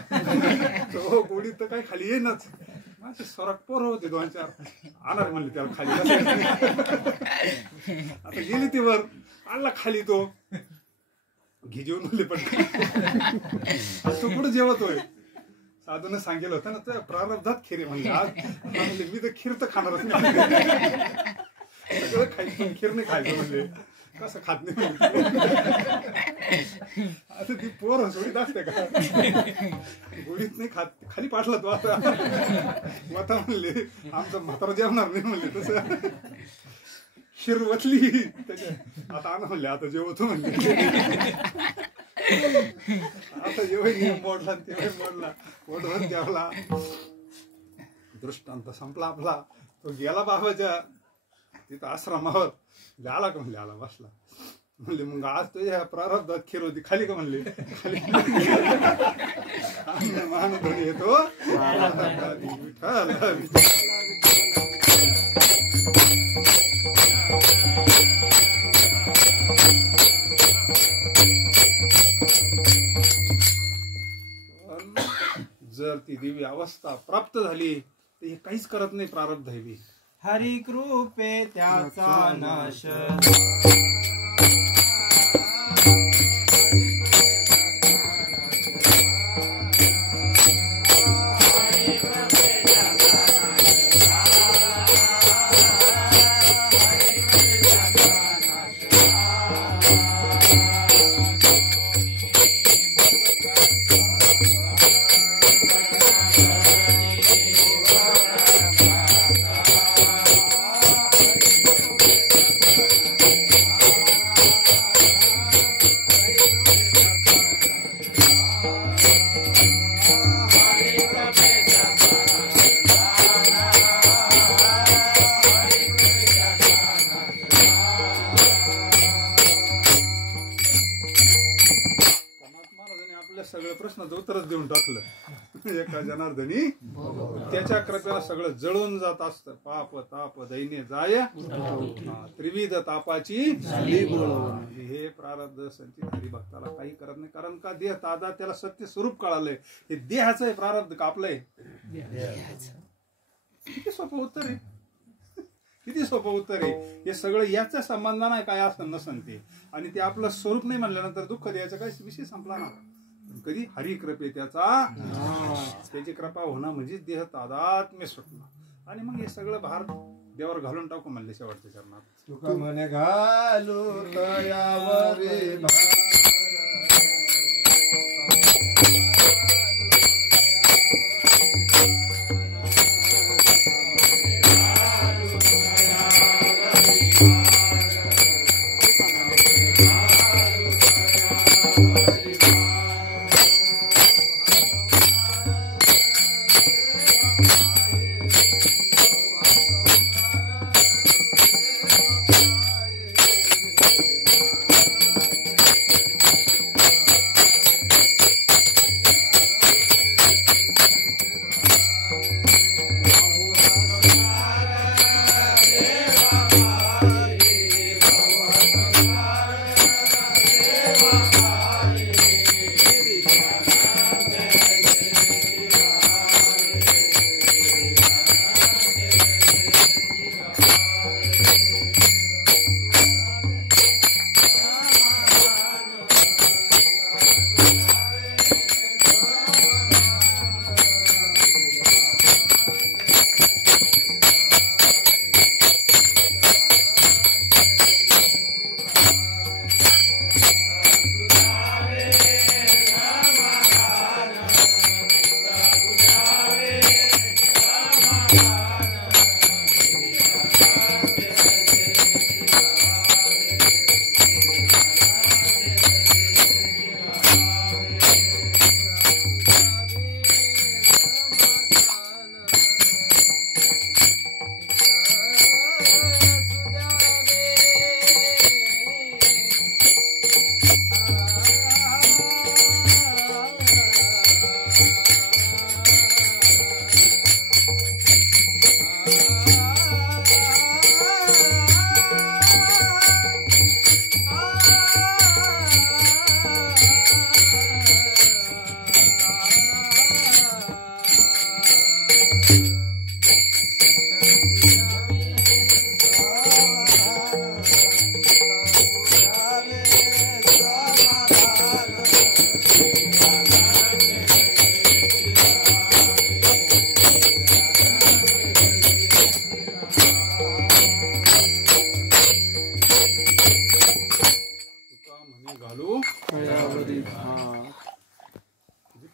तो गोडीत तर काय खाली येईनच. माझे सरक पोरं होते 2-4 आणणार म्हणले त्याला खाली. आता गेली ती वर, आणला खाली तो घे जेवून. म्हणले पण तो कुठं जेवतोय? साधून सांगेल होतं ना तर प्रारब्धात खीर आहे. म्हणले आज म्हणले मी तर खीर तर खाणारच नाही. सगळं खायचं खीर नाही खायचं. म्हणले कसं खात नाही. आता ती पोर सोडीत असते का? गोळीत नाही खात, खाली पाठला तो. आता म्हणले आमचं म्हातारा जेवणार नाही. म्हणले तसं खीर वतली त्याच्या. आता आणा म्हणले आता जेवतो. म्हणले आता जेव्हा मोडला तेव्हा मोडला, पोटभर जेवला. दृष्टांत संपला आपला. तो गेला बाबाच्या तिथं आश्रमावर. आला का? म्हणले आला. बसला. म्हणले मग आज तुझ्या प्रारब्धात खीर होती, खाली का? म्हणले खाली. मान धनी येतो. जर ती दिव्य अवस्था प्राप्त झाली तर हे काहीच करत नाही प्रारब्ध आहे. हरी कृपे त्याचा नाश. सगळं प्रश्नाचं उत्तरच देऊन टाकलं एका जनार्दनी त्याच्या कृपेला सगळं जळून जात असतं. पाप ताप दैन्य जाय त्रिविध तापाची हे प्रारब्ध संचित हरिभक्ताला काही करत नाही. कारण का देह तादा त्याला सत्य स्वरूप कळालंय. हे देहाचं आहे प्रारब्ध कापलंय. किती सोपं उत्तर आहे, किती सोपं उत्तर आहे. हे सगळं याच्या संबंधा नाही काय असं नसन ते. आणि ते आपलं स्वरूप नाही म्हणल्यानंतर दुःख द्यायचा काही विषय संपला ना. कधी हरी कृपे त्याची कृपा होणं म्हणजे देह तादात्म्य सुटणं. आणि मग हे सगळं भार देवावर घालून टाकू म्हणले शेवटच्या चरणात. तुका म्हणे घालू तयावरी भार.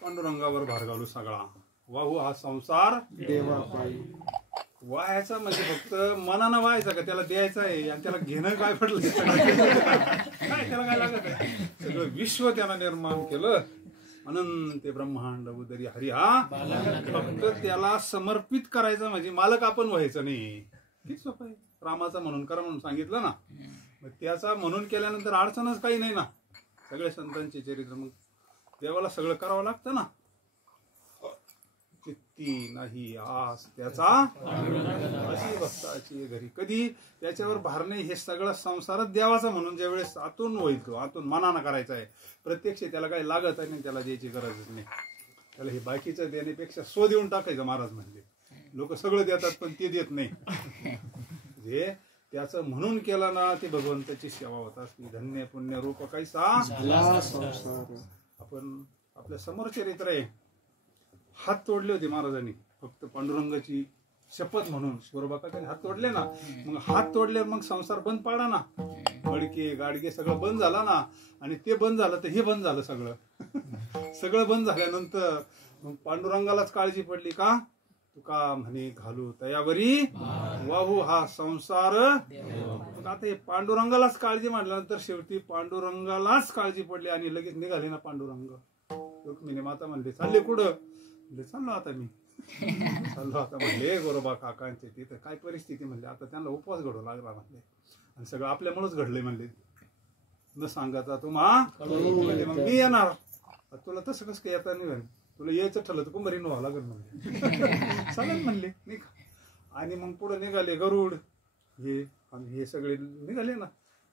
पांडुरंगावर भार घालू सगळा. वाहू हा संसार देवा पायी. व्हायचा म्हणजे फक्त मनानं व्हायचा का त्याला द्यायचं आहे. आणि त्याला घेणं काय पडलं काय त्याला काय लागत आहे. सगळं विश्व त्यानं निर्माण केलं. अनंत ब्रह्मांड उदरी हरी हा फक्त त्याला समर्पित करायचं म्हणजे मालक आपण व्हायचं नाही. किती सोपं आहे. रामाचा म्हणून करा म्हणून सांगितलं ना. मग त्याचा म्हणून केल्यानंतर अडचणच काही नाही ना. सगळे संतांचे चरित्र मग देवाला सगळं करावं लागतं ना. चित्ती नाही आस त्याचा अशी भक्ताची घरी. कधी त्याच्यावर भार नाही. हे सगळं संसारात देवाचा म्हणून ज्या वेळेस आतून होईल तो आतून मनानं करायचा आहे. प्रत्यक्ष त्याला काही लागत आहे नाही. त्याला द्यायची गरजच नाही. त्याला हे बाकीचं देण्यापेक्षा स्व देऊन टाकायचं. महाराज म्हणजे लोक सगळं देतात पण ते देत नाही. जे त्याचं म्हणून केलं ना ते भगवंताची सेवा होत असते. धन्य पुण्य रूप कैसा आपण आपल्या समोर चरित्र आहे. हात तोडले होते महाराजांनी फक्त पांडुरंगाची शपथ म्हणून. गोरोबाकाकांनी हात तोडले ना. मग हात तोडल्यावर मग संसार बंद पाडा ना. मडके गाडगे सगळं बंद झाला ना. आणि ते बंद झालं तर हे बंद झालं सगळं. सगळं बंद झाल्यानंतर मग पांडुरंगालाच काळजी पडली का. तुका म्हणे घालू तयावरी वाहू हा संसार. मग आता हे पांडुरंगालाच काळजी म्हटल्यानंतर शेवटी पांडुरंगालाच काळजी पडली. आणि लगेच निघाले ना पांडुरंग. रुक्मिणी माता म्हणले चालले कुठं. म्हणले चाललो आता मी चाललो आता. म्हणले गोरोबा काकांचे तिथं काय परिस्थिती म्हणले. आता त्यांना उपवास घडू लागला म्हणले. आणि सगळं आपल्यामुळेच घडलंय म्हणले. न सांगायचा तुम्हा मग मी येणार. तुला तसं कसं काय येता नाही म्हणे, तुला यायचं ठरलं तर कुंभारीनं व्हावं लागेल म्हणले. चालेल म्हणले नाही का. आणि मग पुढे निघाले गरुड हे आणि हे सगळे निघाले ना.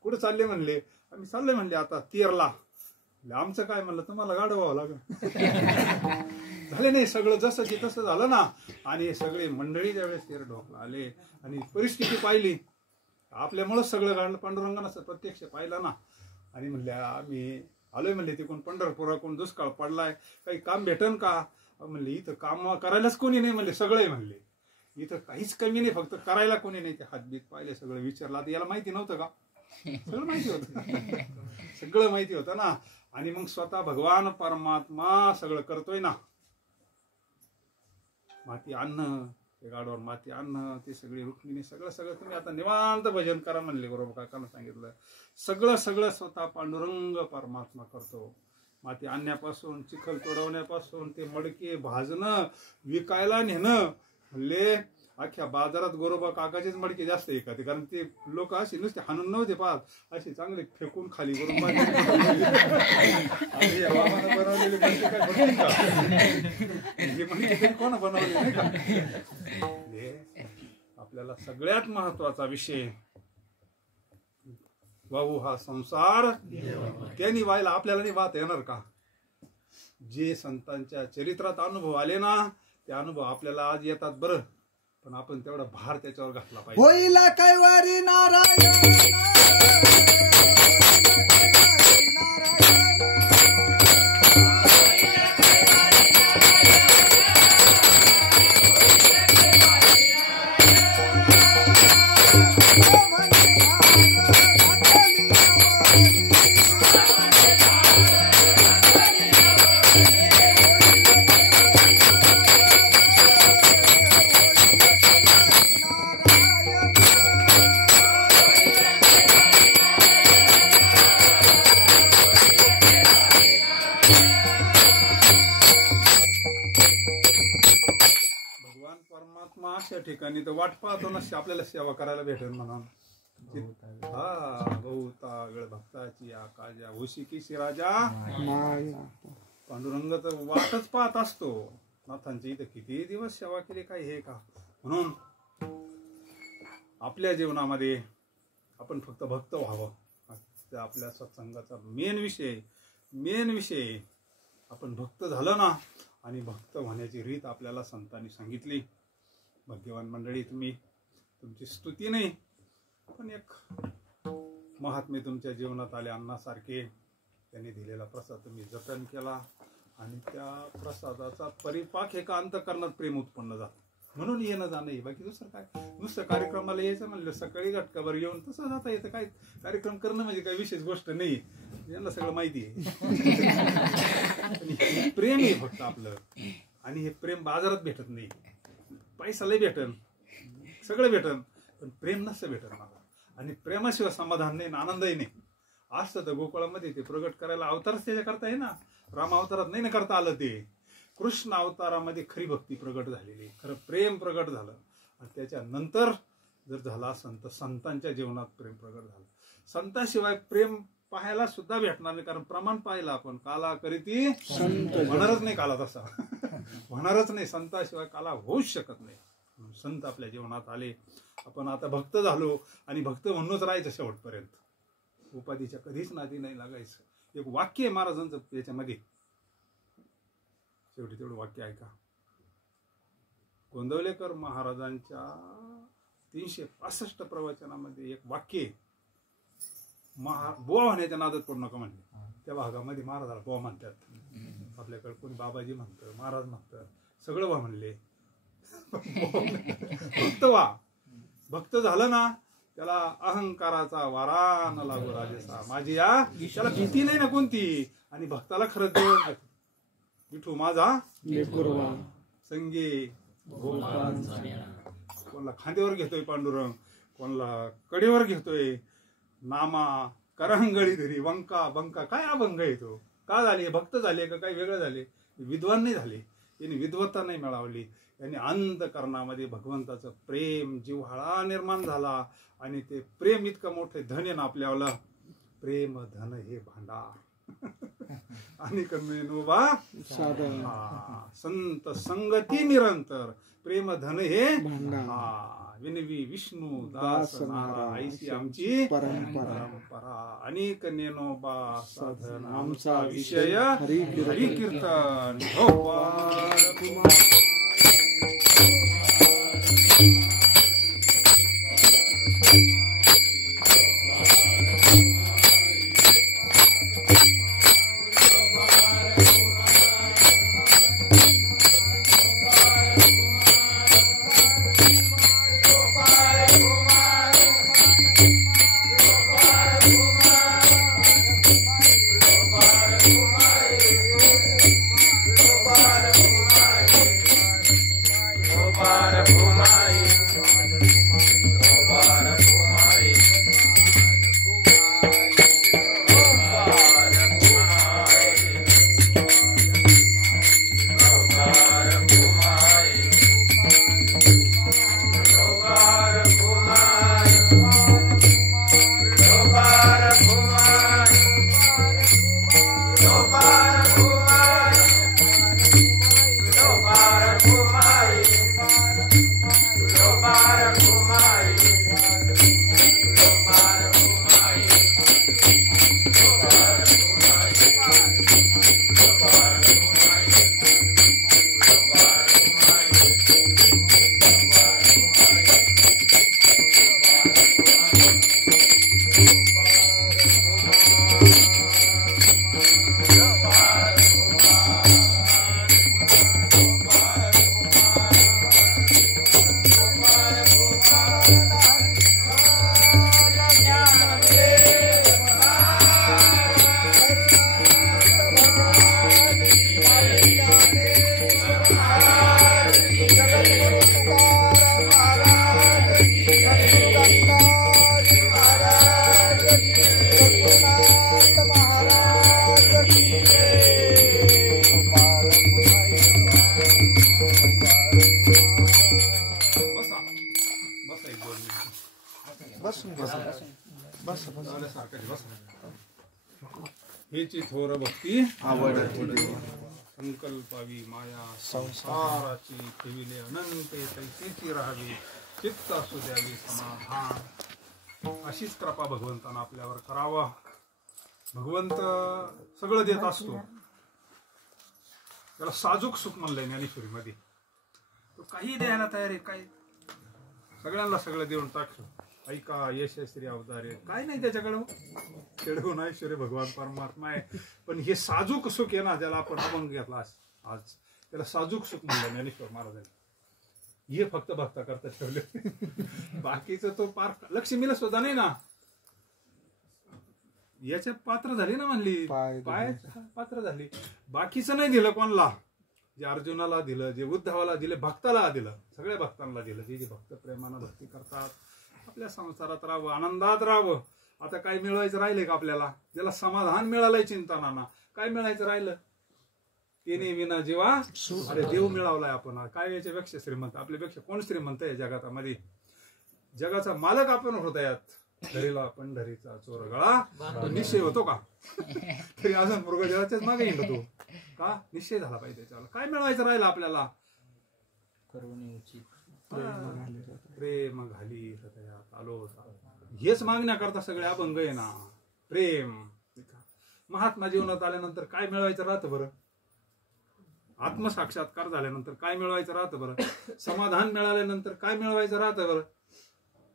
कुठं चालले म्हणले, आम्ही चाललोय म्हणले आता तेरला. आमचं काय म्हणलं, तुम्हाला गाडं व्हावं लागेल. झाले नाही सगळं जसं की तसं झालं ना. आणि हे सगळे मंडळी ज्यावेळेस तेर ढोकला आले आणि परिस्थिती पाहिली, आपल्यामुळंच सगळं गाडलं. पांडुरंगानं प्रत्यक्ष पाहिला ना. आणि म्हणले आम्ही आलोय म्हणले तिकडून पंढरपुराकडून, दुष्काळ पडलाय, काही काम भेटन का म्हणले. इथं काम करायलाच कोणी नाही म्हणले, सगळे म्हणले. इथं काहीच कमी नाही, फक्त करायला कोणी नाही. ते हातबीत पाहिले, सगळं विचारलं. आता याला माहिती नव्हतं का, सगळं माहिती होतं. सगळं माहिती होतं ना. आणि मग स्वतः भगवान परमात्मा सगळं करतोय ना. माती अन्न, ते गाडवर माती अन्न, ते सगळे रुक्मिणी सगळं सगळं तुम्ही आता निवांत भजन करा म्हणले. बरोबर काकानं सांगितलं. सगळं सगळं स्वतः पांडुरंग परमात्मा करतो. माती आणण्यापासून, चिखल तोडवण्यापासून, ते मडके भाजणं, विकायला नेणं. म्हणले अख्ख्या बाजारात गोरोबा काकाचेच मडके जास्त एखादे, कारण ते लोक असे नुसते हाणून नव्हते पाहत, असे चांगले फेकून खाली गोरोबा बनवलेले मडके काय बनवून का, हे मडके कोण बनवले नाही का. आपल्याला सगळ्यात महत्वाचा विषय, वाहू हा संसार त्यांनी व्हायला आपल्याला नाही वाहता येणार का. जे संतांच्या चरित्रात अनुभव आले ना, ते अनुभव आपल्याला आज येतात बरं, पण आपण तेवढा भार त्याच्यावर घातला पाहिजे. होईल कैवारी नारायण ठिकाणी तर वाट पाहतो ना, आपल्याला सेवा करायला भेटेल म्हणून. हा बहुता भक्ताची काजा ओशिकीशी राजा पांडुरंग तर वाटच पाहत असतो. नाथांची इथं किती दिवस सेवा केली, काय हे का. म्हणून आपल्या जीवनामध्ये आपण फक्त भक्त व्हावं, आपल्या सत्संगाचा मेन विषय. आपण भक्त झालं ना, आणि भक्त होण्याची रीत आपल्याला संतांनी सांगितली. भाग्यवान मंडळी, तुमची स्तुती नाही, पण एक महात्मे तुमच्या जीवनात आले. अन्नासारखे त्यांनी दिलेला प्रसाद तुम्ही जतन केला, आणि त्या प्रसादाचा परिपाक एका अंतःकरणात प्रेम उत्पन्न झालं. म्हणून येणं जाणं, बाकी दुसरं काय. नुसतं कार्यक्रमाला यायचं म्हणलं, सकाळी घटकाभर येऊन तसं जाता येतं. काय कार्यक्रम करणं म्हणजे काही विशेष गोष्ट नाही, यांना सगळं माहिती आहे. प्रेम आहे फक्त आपलं, आणि हे प्रेम बाजारात भेटत नाही. पैसा लय भेटन, सगळं भेटन, पण प्रेम नसतं भेटत मला. आणि प्रेमाशिवाय समाधान नाही, आनंदही नाही. असतं तर गोकुळामध्ये ते प्रगट करायला अवतारच त्याच्या करता आहे ना. राम अवतारात नाही ना करता आलं. ते कृष्ण अवतारामध्ये खरी भक्ती प्रगट झालेली, खरं प्रेम प्रगट झालं. आणि त्याच्यानंतर जर झाला असेल तर संतांच्या जीवनात प्रेम प्रगट झालं. संतांशिवाय प्रेम पाहायला सुद्धा भेटणार नाही, कारण प्रमाण पाहिलं आपण. काला करीती होणारच नाही, काला तसा होणारच नाही. संताशिवाय काला होऊच शकत नाही. संत आपल्या जीवनात आले, आपण आता भक्त झालो, आणि भक्त म्हणूनच राहायचं शेवटपर्यंत. उपाधीच्या कधीच नादी नाही लागायचं. एक वाक्य आहे महाराजांचं याच्यामध्ये, शेवटी तेवढं वाक्य ऐका. गोंदवलेकर महाराजांच्या 365 प्रवचनामध्ये एक वाक्य, बुवा होण्याच्या नादात पडू नका म्हणले. त्या भागामध्ये महाराजाला बुवा म्हणतात. आपल्याकडे कोणी बाबाजी म्हणतं, महाराज म्हणतं, सगळं वा म्हणले. भक्त व्हा. भक्त झालं ना, त्याला अहंकाराचा वारा न लागू राजेसा माझी या, त्याला भीती नाही ना कोणती. आणि भक्ताला खरंच देव विठू माझा संगे, कोणाला खांद्यावर घेतोय पांडुरंग, कोणाला कडेवर घेतोय. नामा करंगळी धरी वंका बंका, काय अभंग येतो. का झाले? भक्त झाले का काही वेगळं झाले? विद्वान नाही झाले, यांनी विद्वत्ता नाही मिळवली. यांनी अंतःकरणामध्ये भगवंताचं प्रेम, जिव्हाळा निर्माण झाला. आणि ते प्रेम इतकं मोठे धन आहे ना आपल्याला. प्रेम धन हे भांडार. आणि कन्मेनोबा साधन संत संगती निरंतर प्रेम धन हे भांडार विनवी विष्णू दास नारा ऐसी आमची परंपरा परंपरा अनेक नेनोबा साधन आमचा विषय हरी हरी कीर्तन गोपाल हेची थोर भक्ती संकल्पावी माया संसाराची ठेविले अनंते तैसेची राहावी चित्त असू द्यावी समाधान अशीच कृपा भगवंतानं आपल्यावर करावा. भगवंत सगळं देत असतो. त्याला साजूक सुख म्हणलंय ज्ञानेश्वरीमध्ये. तो काही द्यायला तयार आहे. काय सगळ्यांना सगळं देऊन टाकतो. ऐका यशस्वी अवतारे काय नाही त्याच्याकडं. खेळून ऐश्वर्य भगवान परमात्मा आहे. पण हे साजूक सुख आहे ना, ज्याला आपण अभंग घेतला आज त्याला साजूक सुख म्हणलं ज्ञानेश्वर महाराजांनी. हे फक्त भक्ता करता ठेवले. बाकीचं तो पार लक्ष्मीला सुद्धा नाही ना. याच्या पात्र झाली ना म्हणली. पाय पात्र झाली. बाकीचं नाही दिलं कोणाला. जे अर्जुनाला दिलं, जे उद्धवाला दिले, भक्ताला दिलं, सगळ्या भक्तांना दिलं. जे भक्त प्रेमानं भक्ती करतात आपल्या संसारात राहावं, आनंदात राहावं. आता काय मिळवायचं राहिले का आपल्याला? ज्याला समाधान मिळालंय चिंता नाना, काय मिळायचं राहिलं? तिने विना जीवा अरे देव मिळवलाय आपण. काय याच्यापेक्षा श्रीमंत? आपल्यापेक्षा कोण श्रीमंत आहे जगामध्ये? जगाचा मालक आपण हृदयात. धरीला पंढरीचा चोर गळा निश्चय होतो का? तरी अजून मृगजळाच्याच मागे हिंडतो का? निश्चय झाला पाहिजे त्याच्यावर. काय मिळवायचं राहिलं आपल्याला? प्रेम घाली हृदयात आलो. हेच मागण्याकरता सगळे अभंग आहे ना. प्रेम. महात्मा जीवनात आल्यानंतर काय मिळवायचं राहतं बरं? आत्मसाक्षात्कार झाल्यानंतर काय मिळवायचं राहतं बरं? समाधान मिळाल्यानंतर काय मिळवायचं राहतं बरं?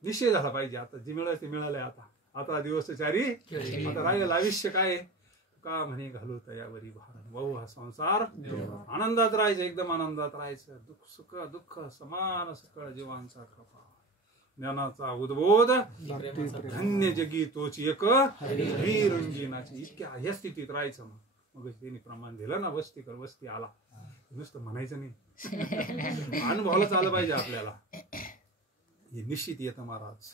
निश्चय झाला पाहिजे. आता जे मिळालं ते मिळालंय. आता दिवसचारी. आता राहिलेलं आयुष्य काय का म्हणे घालू तयावरी भार. भाऊ हा संसार आनंदात राहायचं, एकदम आनंदात राहायचं. सुख दुःख समान सकळ जीवांचा कृपा. ज्ञानाचा उद्बोध धन्य जगी तोच एक वीरंजनाची. इतक्या ह्या स्थितीत राहायचं. मग त्यांनी प्रमाण दिलं ना. वस्ती कर वस्ती आला. नुसतं म्हणायचं नाही, अनुभवाला आलं पाहिजे आपल्याला. हे निश्चित येतं महाराज.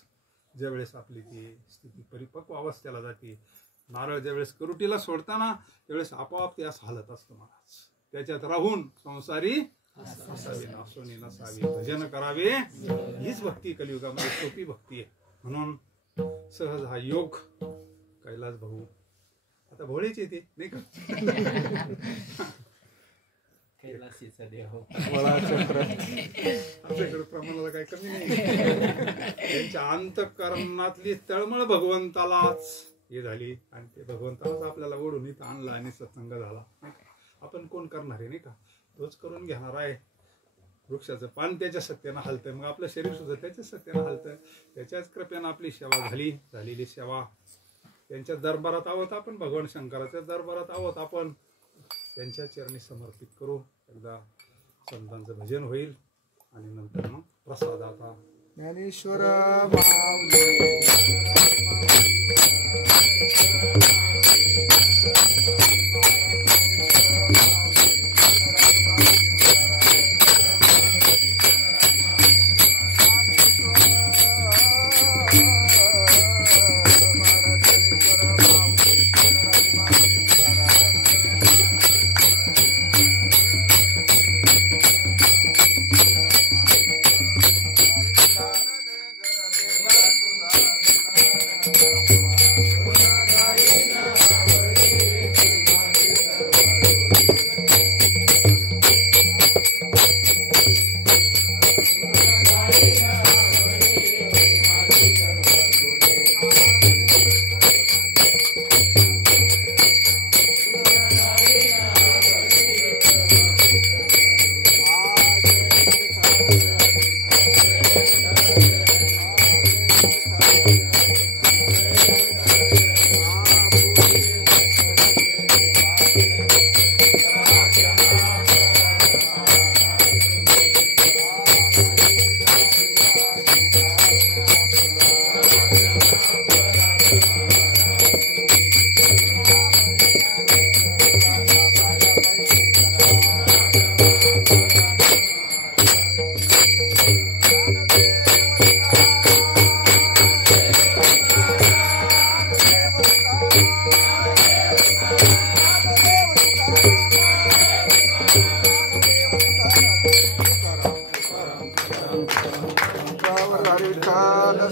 ज्यावेळेस आपली ती स्थिती परिपक्व अवस्थेला जाते. नारळ ज्यावेळेस करुटीला सोडताना त्यावेळेस आपोआप ते असं हालत असतं महाराज. त्याच्यात राहून संसारी असावी नासोनी नसावी, भजन करावे. हीच भक्ती कलियुगामध्ये सोपी भक्ती आहे. म्हणून सहज हा योग कैलास भाऊ आता भोळेच येते नाही का. कैलासीचा देव आमच्याकडे प्रमाणाला काही कमी नाही. त्यांच्या अंतःकरणातली तळमळ भगवंतालाच हे झाली आणि ते भगवंतालाच आपल्याला ओढून इथं आणलं आणि सत्संग झाला. आपण कोण करणार आहे नाही का, तोच करून घेणार आहे. वृक्षाचं पान त्याच्या सत्यानं हलतंय, मग आपलं शरीर सुद्धा त्याच्याच सत्यानं हलतंय. त्याच्याच कृपेनं आपली सेवा झालेली सेवा. त्यांच्या दरबारात आहोत आपण, भगवान शंकराच्या दरबारात आहोत आपण. त्यांच्या चरणी समर्पित करू. एकदा संतांचं भजन होईल आणि नंतर मग प्रसाद. आता ज्ञानेश्वर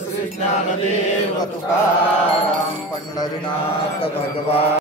श्री ज्ञानदेव तुकाराम पंढरीनाथ भगवान.